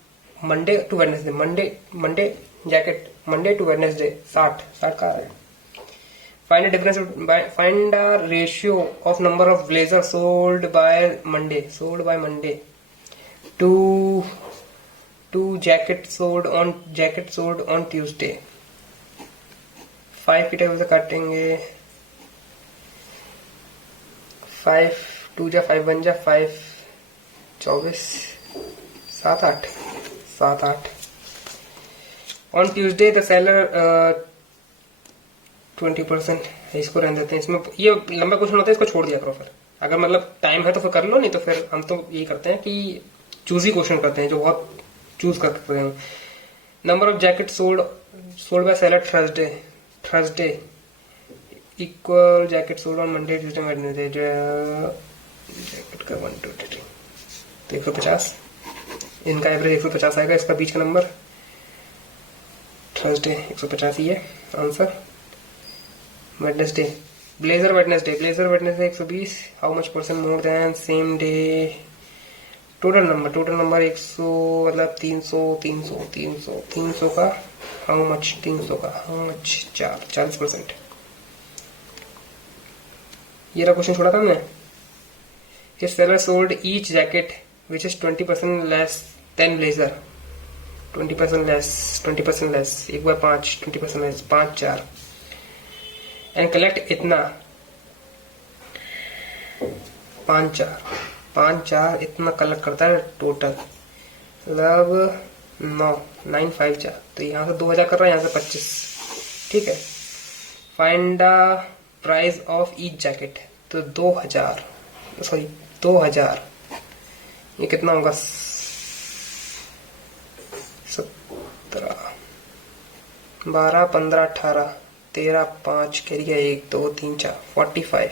Monday to Wednesday. Monday jacket Monday to Wednesday 60 का है। Find the difference find the ratio of number of blazer sold by Monday to jacket sold on Tuesday. 5 की table से काटेंगे। 5 2 जा 5 1 जा 5 24 7 8 on Tuesday the seller 20%। इसको रहने देते हैं। इसमें ये लंबा क्वेश्चन होता है, इसको छोड़ दिया करो। फिर अगर मतलब टाइम है तो फिर कर लो, नहीं तो फिर हम तो यही करते हैं कि चूज ही क्वेश्चन करते हैं जो बहुत चूज करते हैं। Number of jacket sold by seller Thursday equal jacket sold on Monday Tuesday Wednesday. Jacket का 1 2 3 तो 150। इनका एवरेज 150 आएगा। इसका बीच का नंबर थर्सडे 150 ही है answer. Wednesday blazer Wednesday 120, how much percent more than same day, total number 100 मतलब 300 का how much 40%। ये रहा क्वेश्चन छोड़ा था हमने। ये seller sold each jacket which is 20% less than blazer, 20% less 1/5 20% less 5 4 and collect इतना 5 4 इतना कलेक्ट करता है टोटल, मतलब 9,954। तो यहाँ से 2,000 कर रहा है, यहाँ से 25। ठीक है, find the price of each jacket. तो 2000 ये कितना होगा, 17 12 15 18 13 5 कह गया 1 2 3 4 45।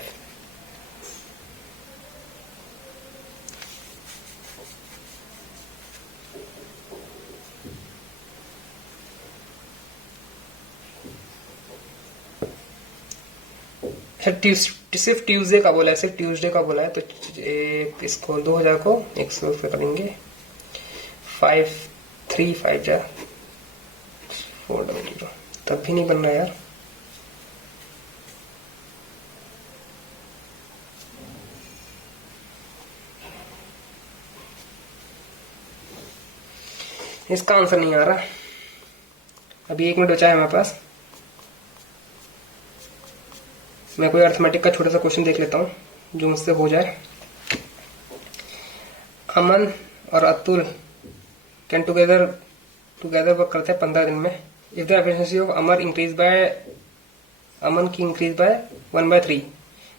सिर्फ ट्यूसडे का बोला है, तो इसको 2000 को 100 पे करेंगे, 5 3 5 जा 400, तब भी नहीं बन रहा यार। इसका आंसर नहीं आ रहा। अभी 1 मिनट बचा है हमारे पास। मैं कोई अर्थमेटिक का छोटा सा क्वेश्चन देख लेता हूँ जो मुझसे हो जाए। अमन और अतुल कैन टुगेदर वर्क करते हैं 15 दिन में। इफ द एफिशिएंसी ऑफ अमन की इंक्रीज बाय 1/3,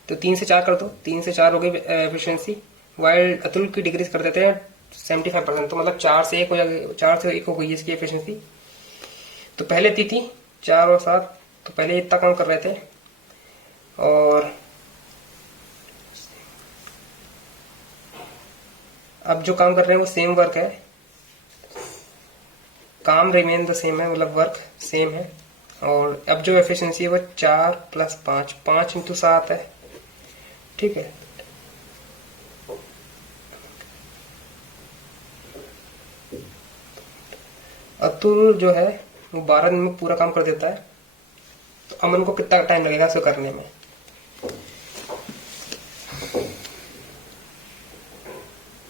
तो 3 से 4 कर दो, 3 से 4 हो गई एफिशिएंसी। वाइल अतुल की डिक्रीज कर देते हैं 75%, तो मतलब 4 से 1 हो जाएगी, 4 से 1 हो गई इसकी एफिशिएंसी। तो पहले थी 4 और 7, तो पहले इतना काम कर रहे थे, और अब जो काम कर रहे हैं वो सेम वर्क है, काम रिमेन द सेम है, मतलब वर्क सेम है। और अब जो एफिशिएंसी है वो 4 + 5 5 × 7 है। ठीक है, अतुल जो है वो 12 दिन में पूरा काम कर देता है, तो अमन को कितना टाइम लगेगा इसको करने में।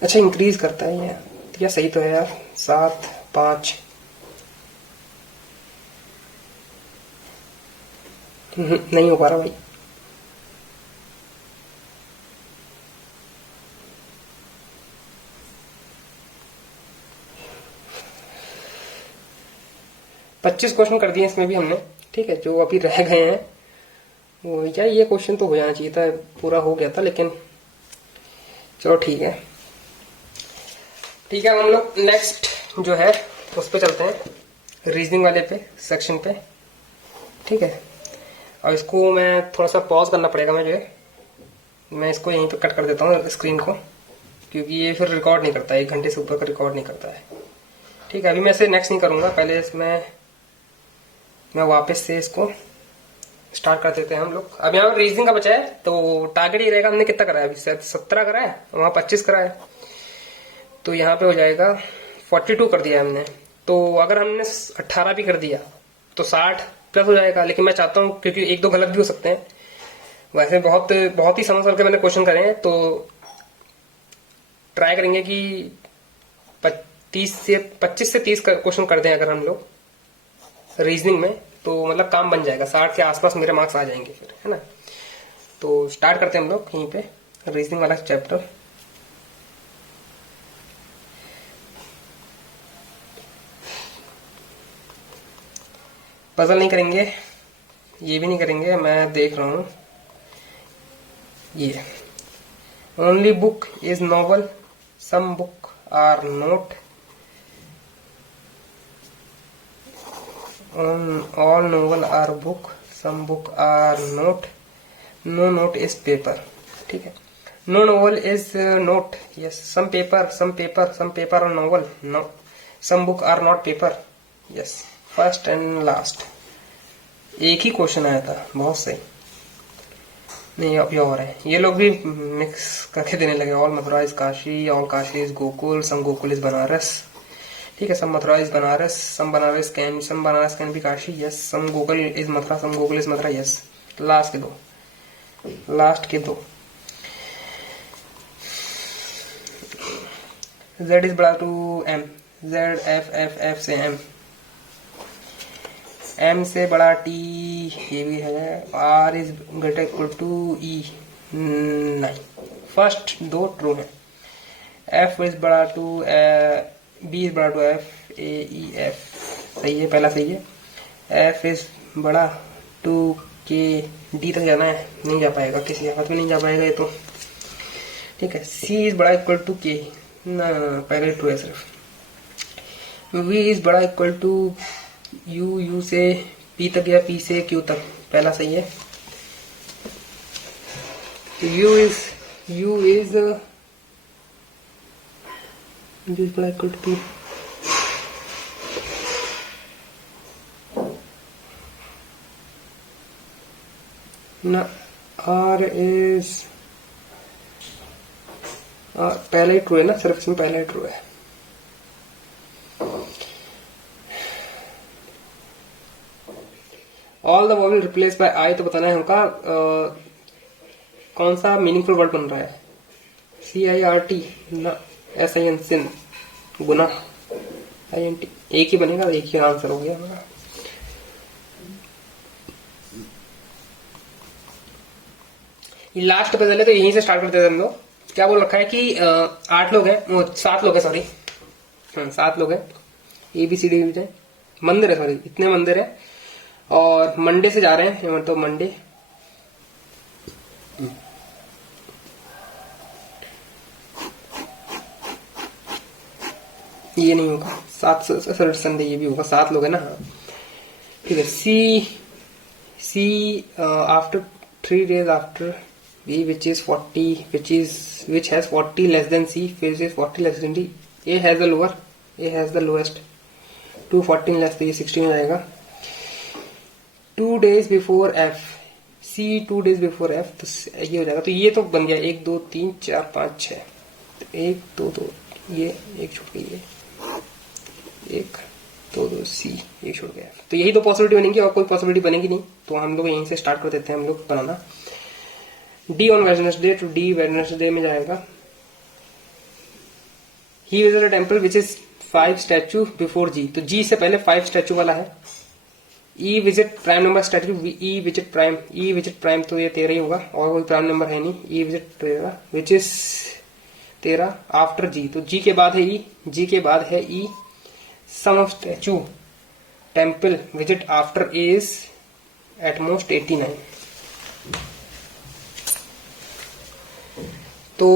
अच्छा, इंक्रीज करता है या सही तो है यार, 7 5 नहीं हो पा रहा भाई। पच्चीस क्वेश्चन कर दिए इसमें भी हमने। ठीक है, जो अभी रह गए हैं वो या ये क्वेश्चन तो हो जाना चाहिए था, पूरा हो गया था, लेकिन चलो ठीक है। हम लोग नेक्स्ट जो है उस पे चलते हैं, रीजनिंग वाले पे, सेक्शन पे। ठीक है, और इसको मैं थोड़ा सा पॉज करना पड़ेगा मुझे, मैं इसको यहीं पे कट कर देता हूँ स्क्रीन को, क्योंकि ये फिर रिकॉर्ड नहीं करता है, 1 घंटे से ऊपर का रिकॉर्ड नहीं करता है। ठीक है, अभी मैं इसे नेक्स्ट नहीं करूंगा, पहले इसमें मैं वापस से इसको स्टार्ट कर देते हैं हम लोग। अब यहाँ रीजनिंग का बचा है, तो टारगेट ये रहेगा, हमने कितना करा है अभी, 17 करा है, वहां 25 करा है, तो यहाँ पे हो जाएगा 42 कर दिया हमने। तो अगर हमने 18 भी कर दिया तो 60+ हो जाएगा, लेकिन मैं चाहता हूँ, क्योंकि 1-2 गलत भी हो सकते हैं, वैसे बहुत ही समझ करके मैंने क्वेश्चन करे हैं, तो ट्राई करेंगे कि 25 से 30 क्वेश्चन कर दें अगर हम लोग रीजनिंग में, तो मतलब काम बन जाएगा, 60 के आसपास मेरे मार्क्स आ जाएंगे फिर, है ना। तो स्टार्ट करते हैं हम लोग यहीं पे रीजनिंग वाला चैप्टर। पजल नहीं करेंगे, ये भी नहीं करेंगे, मैं देख रहा हूं। ये only book is novel, some book are not, all novel are book, some book are not, no note is paper। ठीक है, no novel is note, yes, some paper are novel, no, some book are not paper, yes, first and last. एक ही question आया था, बहुत सही। नहीं ये और है, ये लोग भी मिक्स करके देने लगे। All Mathura is Kashi, all Kashi is Gokul, some Gokul is Banaras. ठीक है, some Mathura is Banaras, some Banaras can be Kashi, yes. Some Gokul is Mathura, some Gokul is Mathura, yes. Last के दो Z इज बड़ा टू M, Z F से M से बड़ा T, ये भी है। R is greater equal to E, नहीं। फर्स्ट दो ट्रू है। F इज बड़ा टू B इज बड़ा to F, A E F सही है, पहला सही है। F इज बड़ा टू K, D तक जाना है, नहीं जा पाएगा, किसी हाथ में नहीं जा पाएगा ये तो। ठीक है, C इज बड़ा इक्वल टू K, ना पहले ट्रू है सिर्फ। V इज बड़ा इक्वल टू U से P तक या P से Q तक, पहला सही है। U इज बड़ा इक्वल टू P, ना R इज पहला ही ट्रू है ना, सिर्फ इसमें पहला ही ट्रू है। All the vowel replace by I, तो बताना है हमका कौन सा मीनिंगफुल वर्ड बन रहा है। CIRT ना, SIN सिन, गुना INT, एक ही बनेगा, एक ही आंसर हो गया हमारा। ये लास्ट पे चले तो यहीं से स्टार्ट करते थे हम लोग। क्या बोल रखा है कि 8 लोग हैं, 7 लोग हैं, सॉरी 7 लोग हैं, ABCD मंदिर है, सॉरी इतने मंदिर है, और मंडे से जा रहे हैं, तो मंडे ये नहीं होगा, 7 संडे ये भी होगा, 7 लोग है ना। ठीक है, C after 3 days after B which is 40, which has 40 less than C, which is 40 less than D, A has the lowest, 214 less, तो ये 16 हो जाएगा। 2 days before F, C 2 days before F, तो ये हो जाएगा, तो ये तो बन गया 1 2 3 4 5 6, 1 2 2, ये एक छूट गई है, 1 2 2 C, ये छूट गया। तो यही तो पॉसिबिलिटी बनेगी, और कोई पॉसिबिलिटी बनेगी नहीं, तो हम लोग यहीं से स्टार्ट कर देते हैं हम लोग बनाना। D on Wednesday, तो D Wednesday में जाएगा। He visited a temple which is 5 statue before G, तो G से पहले 5 स्टैचू वाला है। E visit prime number statue, E visit prime, तो ये 13 ही होगा, और कोई प्राइम नंबर है नहीं। E visit 13 which is 13 after G, तो G के बाद है E, G के बाद है E। Sum of statue temple visit after A is at most 89, तो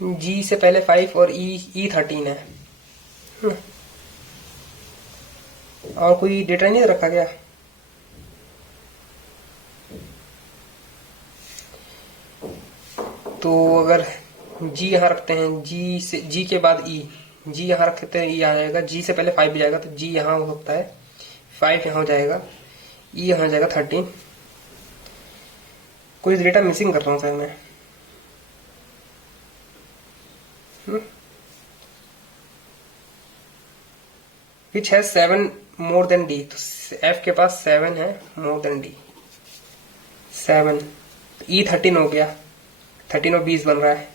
G से पहले 5 और E 13 है। और कोई डेटा नहीं रखा गया। तो अगर G यहां रखते हैं, G के बाद E, G यहां रखते हैं, E आ जाएगा। G से पहले 5 भी जाएगा, तो G यहां हो सकता है, 5 यहां हो जाएगा, E यहां जाएगा 13। कोई डेटा मिसिंग कर रहा हूं सर मैं। Which has 7 more than D, तो F के पास 7 है more than D, 7। E 13 हो गया, 13 और 20 बन रहा है,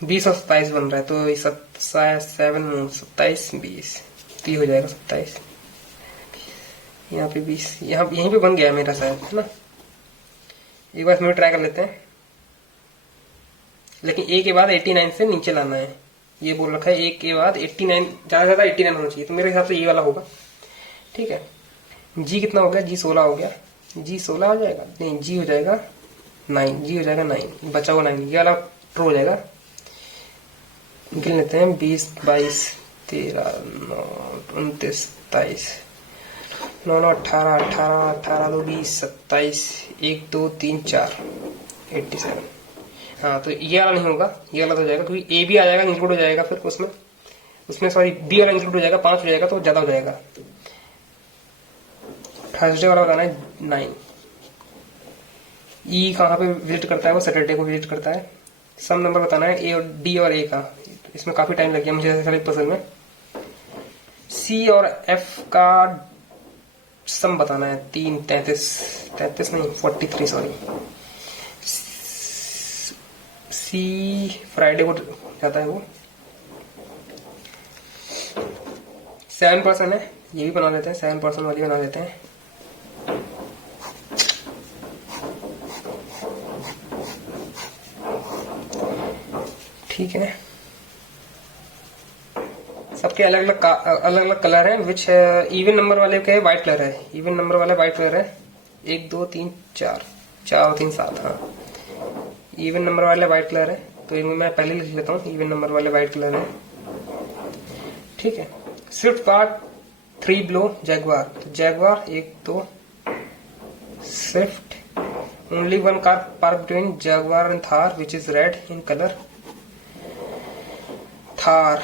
20 और 27 बन रहा है, तो ये 7 मोर 27 20, तो ये हो जाएगा 27। यहाँ पे 20, यहीं पे बन गया है मेरा शायद, है ना। एक बार इसमें ट्राई कर लेते हैं, लेकिन A के बाद 89 से नीचे लाना है, ये बोल रखा है। A के बाद 89, ज्यादा से ज्यादा 89 होना चाहिए, तो मेरे हिसाब से ये वाला होगा। ठीक है, G कितना हो गया, G 16 हो गया, G 16 हो जाएगा, नहीं G हो जाएगा 9, G हो जाएगा 9, बचा हुआ 9, ये वाला ट्रू हो जाएगा। गिन लेते हैं, 20 22 13 9 29 27 9 9 18 18 18 2 20 27 1 2 3 4 87। हाँ, तो ये वाला नहीं होगा, ये वाला तो हो जाएगा, क्योंकि A भी आ जाएगा, इंक्लूड हो जाएगा, फिर उसमें सॉरी B वाला इंक्लूड हो जाएगा, 5 हो जाएगा, तो ज्यादा हो जाएगा। थर्सडे वाला बताना है 9, ई कहाँ पे विजिट करता है, वो सैटरडे को विजिट करता है। सम नंबर बताना है ए और डी और ए का, इसमें काफी टाइम लग गया मुझे सारे पजल में। सी और एफ का सम बताना है, 33 नहीं 43 सॉरी। सी फ्राइडे को जाता है वो, 7% है, ये भी बना लेते हैं, 7% वाली बना लेते हैं। ठीक है, सबके अलग अलग कलर है। विच इवन नंबर वाले के व्हाइट कलर है, इवन नंबर वाले व्हाइट कलर है। 1 2 3 4, 4 और 3 7, हाँ इवन नंबर वाले व्हाइट कलर है, तो इनमें मैं पहले लिख लेता हूँ, इवन नंबर वाले व्हाइट कलर है। ठीक है, स्विफ्ट कार 3 ब्लो जैगवार, तो Jaguar 1 2 Swift, only one car park between Jaguar and Thar which is red in colour, Thar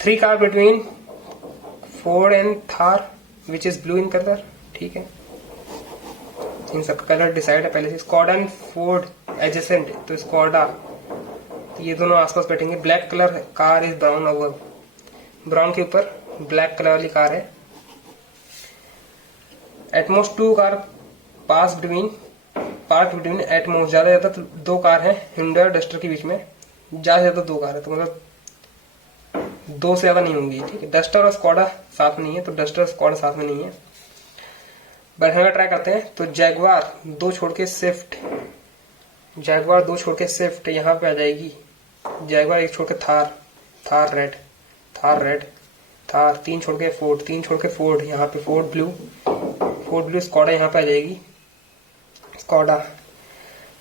3 car between Ford and Thar which is blue in colour. ठीक है, इन सबका colour decide है पहले से। स्कॉडा एंड फोर्ड एडजेसेंट, तो Skoda ये दोनों आसपास बैठेंगे। Black colour car is brown above, brown के ऊपर ब्लैक कलर वाली कार है। At most 2 car park between at most, ज्यादा 2 कार है hyundai और डस्टर के बीच में, ज्यादा 2 कार है, तो मतलब 2 से ज्यादा नहीं होंगी। ठीक है, डस्टर और स्कॉडा साथ में नहीं है, तो डस्टर और स्कॉडा साथ में नहीं है। बैठने का ट्राई करते हैं, तो जैगवार 2 छोड़ के स्विफ्ट, जैगवार 2 छोड़ के स्विफ्ट यहाँ पे आ जाएगी। जैगवार 1 छोड़ के थार, थार रेड, थार 3 छोड़ के फोर्ड, 3 छोड़ के फोर्ड, यहाँ पे फोर्ड ब्लू, स्कॉडा यहाँ पे आ जाएगी, स्कॉडा।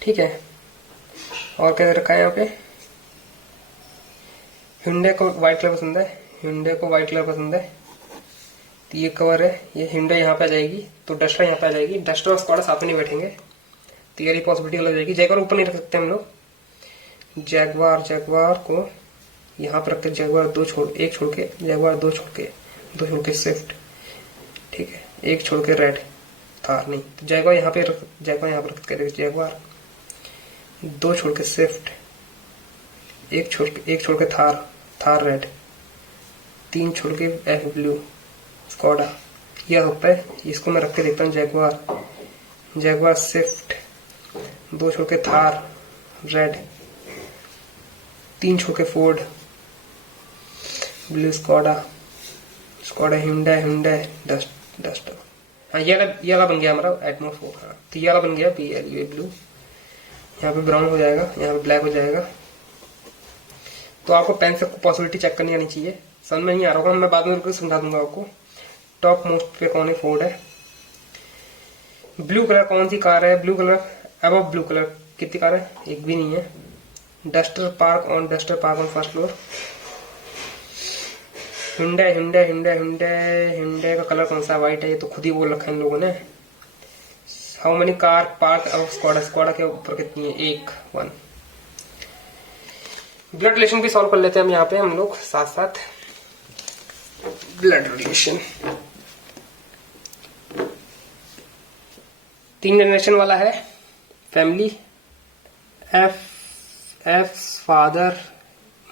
ठीक है, और क्या रखा है यहाँ पे, hyundai को व्हाइट कलर पसंद है, तो ये कवर है, ये hyundai यहाँ पे आ जाएगी, तो डस्टर यहाँ पे आ जाएगी। डस्टर और स्कॉडा साथ में नहीं बैठेंगे, तो ये पॉसिबिलिटी लग जाएगी। जैगवार ऊपर नहीं रख सकते हम लोग, जैगवार को यहाँ पर रख के जैगवार 1 छोड़ के जैगवार 2 छोड़ के स्विफ्ट। ठीक है, 1 छोड़ के रेड, थार नहीं, तो जैगवार यहाँ पे रख के जैगवार 2 छोड़ के स्विफ्ट, 1 छोड़ के थार रेड, 3 छोड़ के एफ ब्लू, स्कॉडा। यह होता है, इसको मैं रख के देखता हूँ। जैगवार स्विफ्ट, 2 छोड़ के थार रेड, 3 छोड़ के Ford blue, Skoda hyundai duster. हाँ, ये वाला बन गया हमारा एटमो 4। हाँ, तो ये वाला बन गया BLU ब्लू, यहाँ पे ब्राउन हो जाएगा, यहाँ पे ब्लैक हो जाएगा। तो आपको पेन से पॉसिबिलिटी चेक करनी आनी चाहिए। समझ में नहीं आ रहा होगा, मैं बाद में रुक समझा दूंगा आपको। टॉप मोस्ट पे कौन है, फोर्ड है। ब्लू कलर कौन सी कार है, ब्लू कलर अब ब्लू कलर कितनी कार है, एक भी नहीं है। Duster park on first floor. hyundai का कलर कौन सा, व्हाइट है, ये तो खुद ही बोल रखा है इन लोगों ने। हाउ मेनी कार पार्क अब स्कॉडा के ऊपर कितनी है, 1 ब्लड रिलेशन भी सॉल्व कर लेते हैं हम यहाँ पे, हम लोग साथ ब्लड रिलेशन 3 जनरेशन वाला है family. F father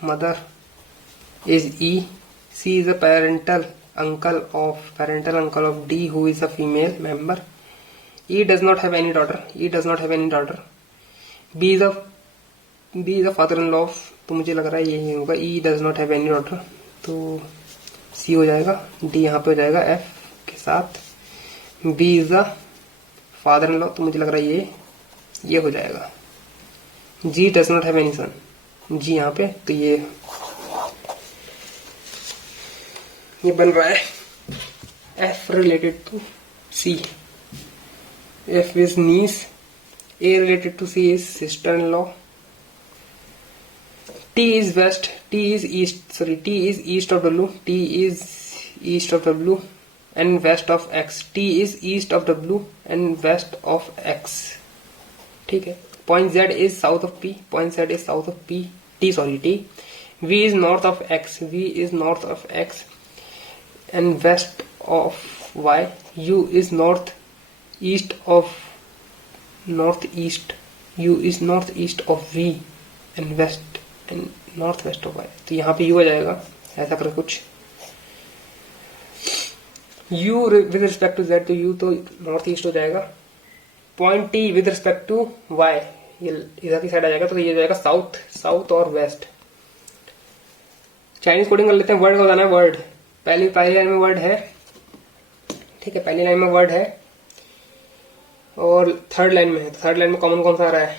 mother is E. C is a parental uncle of D, who is a female member. E does not have any daughter. B is a father-in-law of, तो मुझे लग रहा है यही होगा। E does not have any daughter, तो C हो जाएगा। D यहाँ पे हो जाएगा F के साथ। B is a father-in-law, तो मुझे लग रहा है ये हो जाएगा। G does not have any son. G यहाँ पे, तो ये बन रहा है F related to C. F is niece. A related to C is sister-in-law. T is west. T is east of W. T is east of W and west of X. T is east of W and west of X. ठीक है. Point Z is south of P. T. V is north of X. And west of Y. U is north east of north east, U is north east of V and वेस्ट and north west of Y. तो यहाँ पे U आ जाएगा ऐसा कर कुछ, U with respect to Z, तो यू तो नॉर्थ ईस्ट हो जाएगा। Point T with respect to Y, ये इधर की साइड आ जाएगा, तो ये जाएगा साउथ, साउथ और वेस्ट। चाइनीज कोडिंग कर लेते हैं। वर्ड का बताना है, वर्ड पहली लाइन में वर्ड है, ठीक है, पहली लाइन में वर्ड है और थर्ड लाइन में है। थर्ड लाइन में कॉमन कौन सा आ रहा है,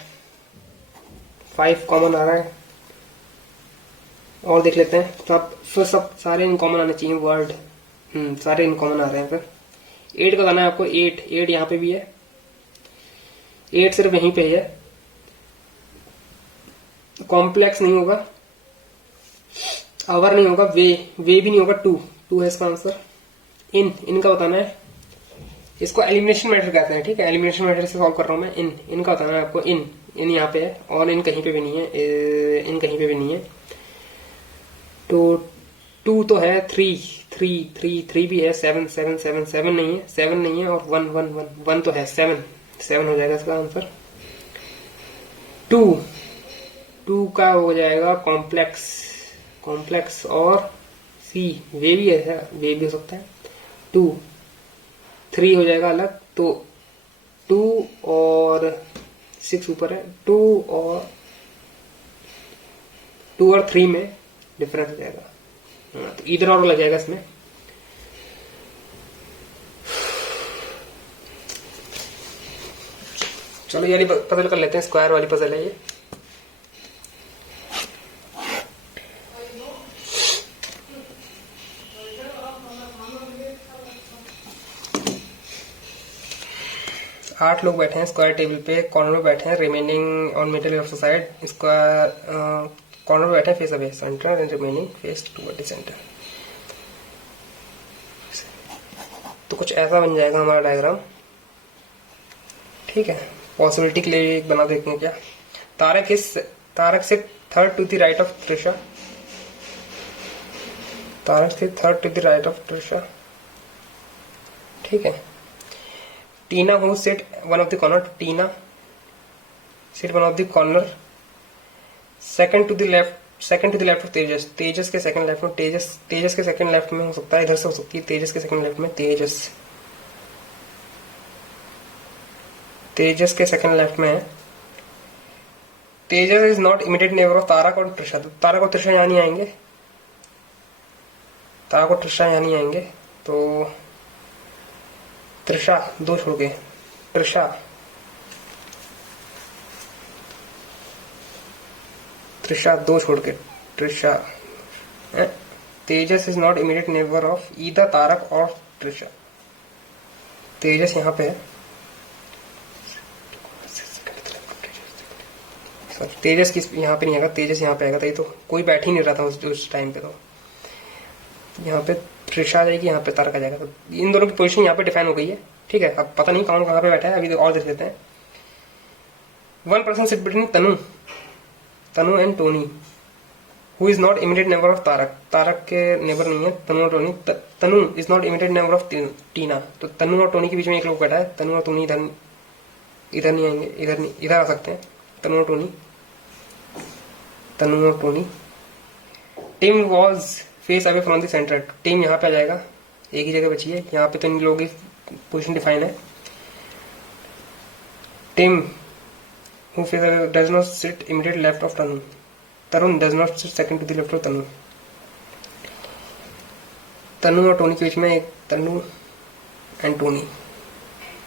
5 कॉमन आ रहा है। और देख लेते हैं, तो आप फिर सब सारे इनकॉमन आने चाहिए वर्ड, सारे इनकॉमन आ रहे हैं। फिर 8 का बताना है आपको, 8 यहाँ पे भी है, 8 सिर्फ यहीं पे है, कॉम्प्लेक्स नहीं होगा, आवर नहीं होगा, वे भी नहीं होगा, टू है इसका आंसर। इनका बताना है, इसको एलिमिनेशन मेथड कहते हैं, ठीक है, एलिमिनेशन मेथड से सॉल्व कर रहा हूं मैं। इनका बताना है आपको, इन यहाँ पे है और इन कहीं पे भी नहीं है, इन कहीं पे भी नहीं है। तो 2 तो है, 3 भी है, 7 नहीं है, 7 नहीं है, और 1 तो है, 7 हो जाएगा इसका आंसर। 2 का हो जाएगा कॉम्प्लेक्स और सी, वे भी है, वे भी हो सकता है। 3 हो जाएगा अलग, तो 2 और 6 ऊपर है, 2 और 3 में डिफरेंस हो जाएगा, तो इधर और लग जाएगा इसमें। चलो ये पजल कर लेते हैं, स्क्वायर वाली पजल है ये। आठ लोग बैठे हैं स्क्वायर टेबल पे, कॉर्नर में बैठे हैं, remaining on middle of the side, square corner में बैठे हैं face away centre and remaining face toward the centre. तो कुछ ऐसा बन जाएगा हमारा डायग्राम, ठीक है। पॉसिबिलिटी के लिए एक बना देखते हैं क्या। तारक से third to the right of Trisha, Tarak से third to the right of Trisha, ठीक है। Tina who sit one of the corner, Tina sit one of the corner, second to the left of Tejas, Tejas के सेकंड लेफ्ट में, तेजस के सेकंड लेफ्ट में हो सकता है, इधर से हो सकती है, तेजस के सेकंड लेफ्ट में, तेजस के सेकंड लेफ्ट में है। Tejas is not immediate neighbour of Tarak और त्रिशा, तो तारक और त्रिशा यहाँ नहीं आएंगे, तारक और त्रिशा यहाँ नहीं आएंगे, तो त्रिशा 2 छोड़ के, त्रिशा त्रिशा 2 छोड़ के, Trisha. Tejas is not immediate neighbour of either Tarak और त्रिशा, तेजस यहाँ पे है, तेजस किस यहाँ पे नहीं आएगा, तेजस यहाँ पे आएगा, तो कोई बैठ ही नहीं रहा था उस टाइम पे, तो यहाँ पे त्रिशा आ जाएगी, यहाँ पे तारक आ जाएगा। तो इन दोनों की पोजीशन यहाँ पे डिफाइन हो गई है, ठीक है। अब पता नहीं कौन कहाँ पे बैठा है, अभी और देख लेते हैं। 1 person sit between Tanu and Tony, who is not immediate neighbour of Tarak, Tarak के नेबर नहीं है तनु और Tony, Tanu is not immediate neighbour of Tina, तो तनु और टोनी के बीच में एक लोग बैठा है, तनु और टोनी इधर नहीं आएंगे, इधर आ सकते हैं, तनु और Tony. Team was face away from the centre, team यहाँ पे आ जाएगा, एक ही जगह बची है, यहाँ पे तो इन लोगों की पोजीशन डिफाइन है। Tim who face away does not sit immediate left of Tanu, Tarun does not sit second to the left of Tanu. Tanu और टोनी के बीच में एक तनु एंड टोनी,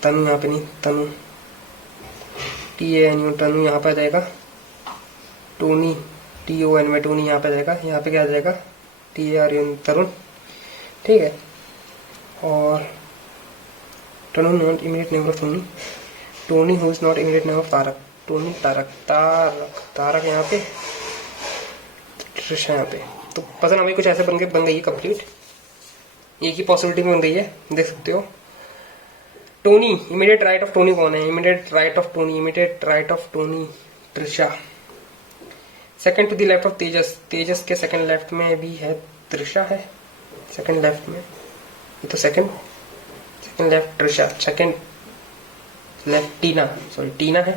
तनु यहाँ पे नहीं, तनु TANU, तनु यहाँ पे आ जाएगा, टोनी TON में, टोनी यहाँ पे आ जाएगा, यहाँ पे क्या आ जाएगा TARUN, तरुण, ठीक है। और Tony not immediate neighbour of Tony, Tony who is not immediate neighbour of Tarak, Tony Tarak यहाँ पे, त्रिशा यहाँ पे। तो पसंद हमें कुछ ऐसे बन गई है कंप्लीट, एक ही पॉसिबिलिटी में बन गई है, देख सकते हो। Tony immediate right of Tony कौन है, immediate right of Tony Trisha. Second to the left of Tejas के सेकंड लेफ्ट में भी है, त्रिशा है सेकंड लेफ्ट में, ये तो second left Trisha, second left, Tina, sorry Tina है,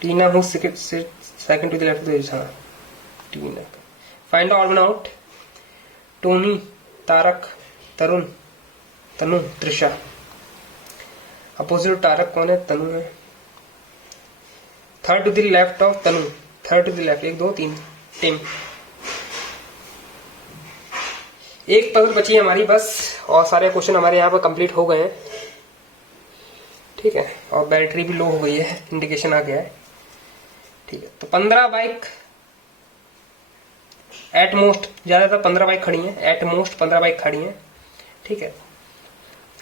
Tina who second to the left of the, हाँ Tina. Find the odd one out, Tony, Tarak, Tarun, Tanu, Trisha. Opposite Tarak कौन है? तनु है। Third to the left of Tanu, third to the left, 1 2 3, Tim. एक puzzle बची है हमारी बस, और सारे क्वेश्चन हमारे यहाँ पर कंप्लीट हो गए हैं, ठीक है। और बैटरी भी लो हो गई है, इंडिकेशन आ गया है, ठीक है। तो 15 बाइक एट मोस्ट, ज्यादातर 15 बाइक खड़ी हैं, एट मोस्ट 15 बाइक खड़ी हैं, ठीक है।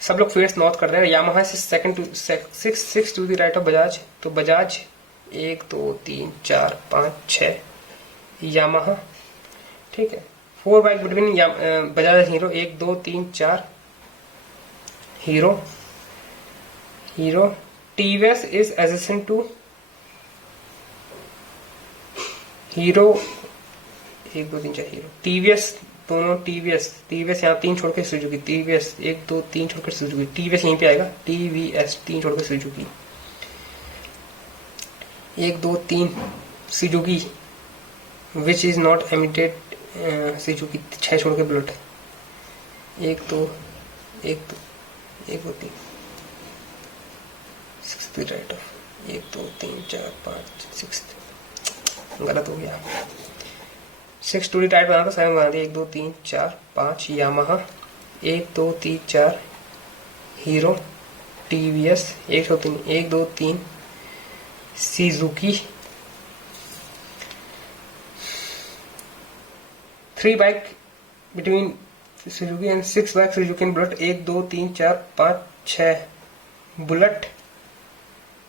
सब लोग फेस नोट कर रहे हैं। यामाहा से second to 6 to the right of Bajaj, तो बजाज 1 2 3 4 5 6 यामाहा, ठीक है। 4 bike between Bajaj Hero, 1 2 3 4 Hero, Hero. TVS is adjacent to Hero, 1 2 3 4 Hero, TVS दोनों, टीवीएस यहाँ 3 छोड़ के सुजुकी, टीवीएस 1 2 3 छोड़ के सुजुकी, टीवीएस यहीं पे आएगा, टीवीएस 3 छोड़ के Suzuki, 1 2 3 Suzuki, which is not emitted Suzuki, 6 छोड़ के बुलेट, 1 2 1 2 1 2 3 6 राइट ऑफ, 1 2 3 4 5 6, गलत हो गया, 6 टू दी राइट बना था, 7 बना दिया, 1 2 3 4 5 Yamaha, 1 2 3 4 Hero, TVS 1 2 3 Suzuki. 3 bike between Suzuki and 6 bike Suzuki and Bullet, 1 2 3 4 5 6 Bullet,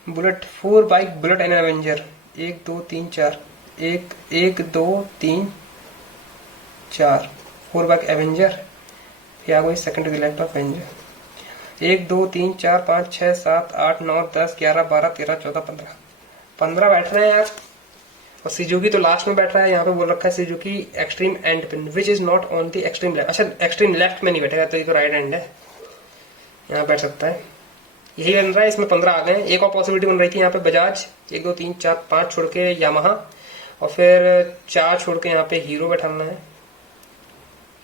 Bullet 4 bike Bullet and Avenger, 1 2 3 4 1 2 3 4 4 bike Avenger, फिर आ गई second to the left of Avenger, 1 2 3 4 5 6 7 8 9 10 11 12 13 14 15 बैठ रहे हैं यार। और सुजुकी तो लास्ट में बैठ रहा है, यहाँ पे बोल रखा है Suzuki extreme and pin which is not on the extreme left. अच्छा एक्सट्रीम लेफ्ट में नहीं बैठेगा, तो ये तो राइट एंड है, यहाँ बैठ सकता है, यही बन रहा है। इसमें 15 आ गए हैं। एक और पॉसिबिलिटी बन रही थी यहाँ पे बजाज, 1 2 3 4 5 छोड़ के यामाहा, और फिर 4 छोड़ के यहाँ पे हीरो बैठाना है,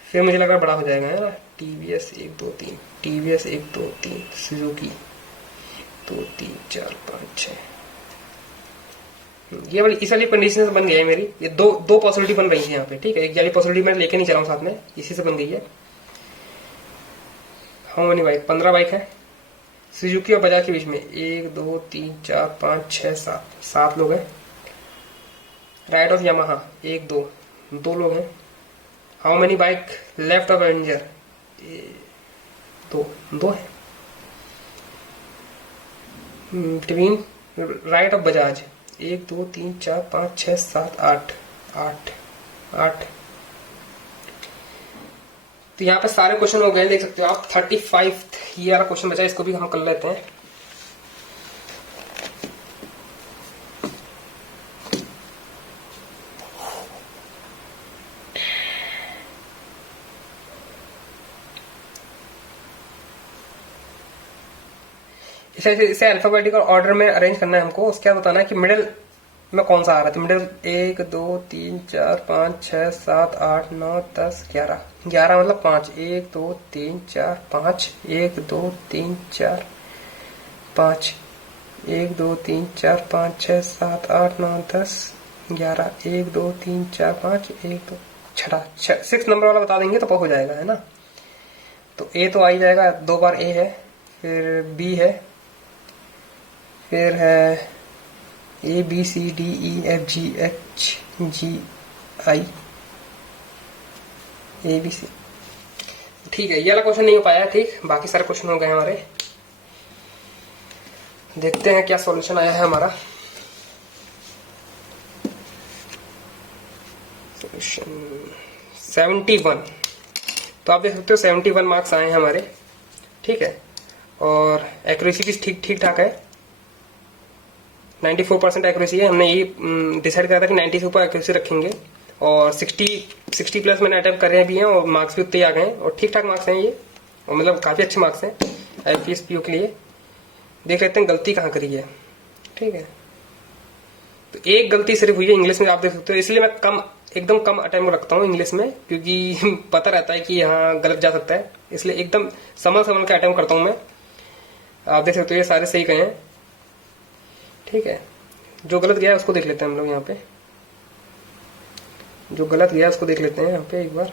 फिर मुझे लग रहा बड़ा हो जाएगा है ना। टीवीएस 1 2 3, टीवीएस 1 2 3 सुजुकी 2 3 4 5 6, ये वाली इस वाली कंडीशन बन गई है मेरी। ये दो पॉसिबिलिटी बन रही है यहाँ पे, ठीक है। एक वाली पॉसिबिलिटी मैं लेके नहीं चला हूँ साथ में, इसी से बन गई है। How many bike? 15 बाइक है सुजुकी और बजाज के बीच में, 1 2 3 4 5 6 7 लोग हैं। राइट ऑफ यामाहा 1 2 लोग हैं। How many bike left of Avenger? 2 है। Between right of Bajaj 1 2 3 4 5 6 7 8। तो यहाँ पे सारे क्वेश्चन हो गए, देख सकते हो आप। 35 ये वाला क्वेश्चन बचा, इसको भी हम कर लेते हैं। इसे अल्फाबेटिकल ऑर्डर में अरेंज करना है हमको। उसके बाद बताना है कि मिडिल में कौन सा आ रहा है। तो मिडिल 1 2 3 4 5 6 7 8 9 10 11 11 मतलब 5। 1 2 3 4 5 1 2 3 4 5 1 2 3 4 5 6 7 8 9 10 11 1 2 3 4 5 1 2 छठा 6 नंबर वाला बता देंगे तो हो जाएगा, है ना। तो ए तो आ ही जाएगा, 2 बार ए है, फिर बी है, फिर है A B C D E F G H G I A B C. ठीक है, ये वाला क्वेश्चन नहीं हो पाया, ठीक। बाकी सारे क्वेश्चन हो गए हमारे। देखते हैं क्या सॉल्यूशन आया है हमारा। सॉल्यूशन 71। तो आप देख सकते हो 71 मार्क्स आए हैं हमारे, ठीक है। और एक्यूरेसी भी ठीक ठाक है, 94% एक्यूरेसी है। हमने ये डिसाइड करा था कि 90 से ऊपर एक्यूरेसी रखेंगे, और 60 प्लस मैंने अटेम्प्ट करे भी हैं, और मार्क्स भी उतने आ गए हैं, और ठीक ठाक मार्क्स हैं ये, और मतलब काफी अच्छे मार्क्स हैं IPS PO के लिए। देख लेते हैं गलती कहाँ करी है। ठीक है, तो एक गलती सिर्फ हुई है इंग्लिश में, आप देख सकते हो। इसलिए मैं एकदम कम अटेम्प्ट रखता हूँ इंग्लिश में, क्योंकि पता रहता है कि यहाँ गलत जा सकता है, इसलिए एकदम संभल के अटेम्प्ट करता हूँ मैं। आप देख सकते हो ये सारे सही गए हैं। ठीक है, जो गलत गया उसको देख लेते हैं हम लोग यहाँ पे। जो गलत गया उसको देख लेते हैं यहाँ पे एक बार।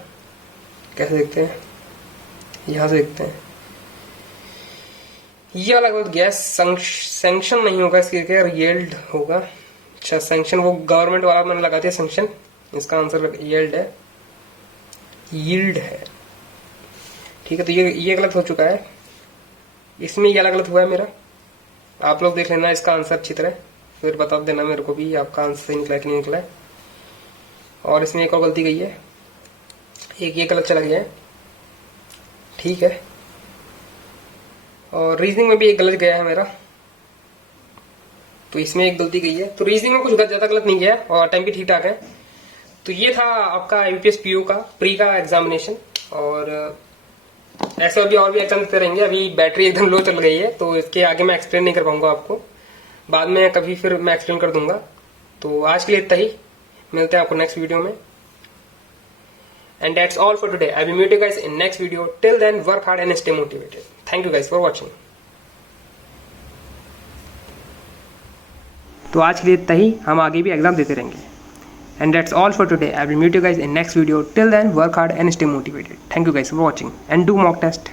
कैसे देखते हैं, यहां से देखते हैं। ये वाला गलत गया, सैंक्शन नहीं होगा इसके, क्या यील्ड होगा। अच्छा, सैंक्शन वो गवर्नमेंट वाला मैंने लगा दिया सैंक्शन, इसका आंसर यील्ड है, यील्ड है। ठीक है, तो ये गलत हो चुका है। इसमें ये गलत हुआ है मेरा, आप लोग देख लेना इसका आंसर अच्छी तरह, फिर बता देना मेरे को भी आपका आंसर सही निकला कि नहीं निकला है। और इसमें एक और गलती गई है, एक ये गलत चला गया है। ठीक है, और रीजनिंग में भी एक गलत गया है मेरा, तो इसमें एक गलती गई है। तो रीजनिंग में कुछ ज्यादा गलत नहीं गया और टाइम भी ठीक ठाक है। तो ये था आपका आईपीएस पीओ का प्री का एग्जामिनेशन। और ऐसे अभी और भी एग्जाम देते रहेंगे। अभी बैटरी एकदम लो चल गई है, तो इसके आगे मैं एक्सप्लेन नहीं कर पाऊंगा आपको, बाद में कभी फिर मैं एक्सप्लेन कर दूंगा। तो आज के लिए इतना ही, मिलते हैं आपको नेक्स्ट वीडियो में। And that's all for today. I will meet you guys in next video. Till then, work hard and stay motivated. Thank you guys for watching. तो आज के लिए इतना ही, हम आगे भी एग्जाम देते रहेंगे। And that's all for today. I will meet you guys in next video. Till then, work hard and stay motivated. Thank you guys for watching and do mock test.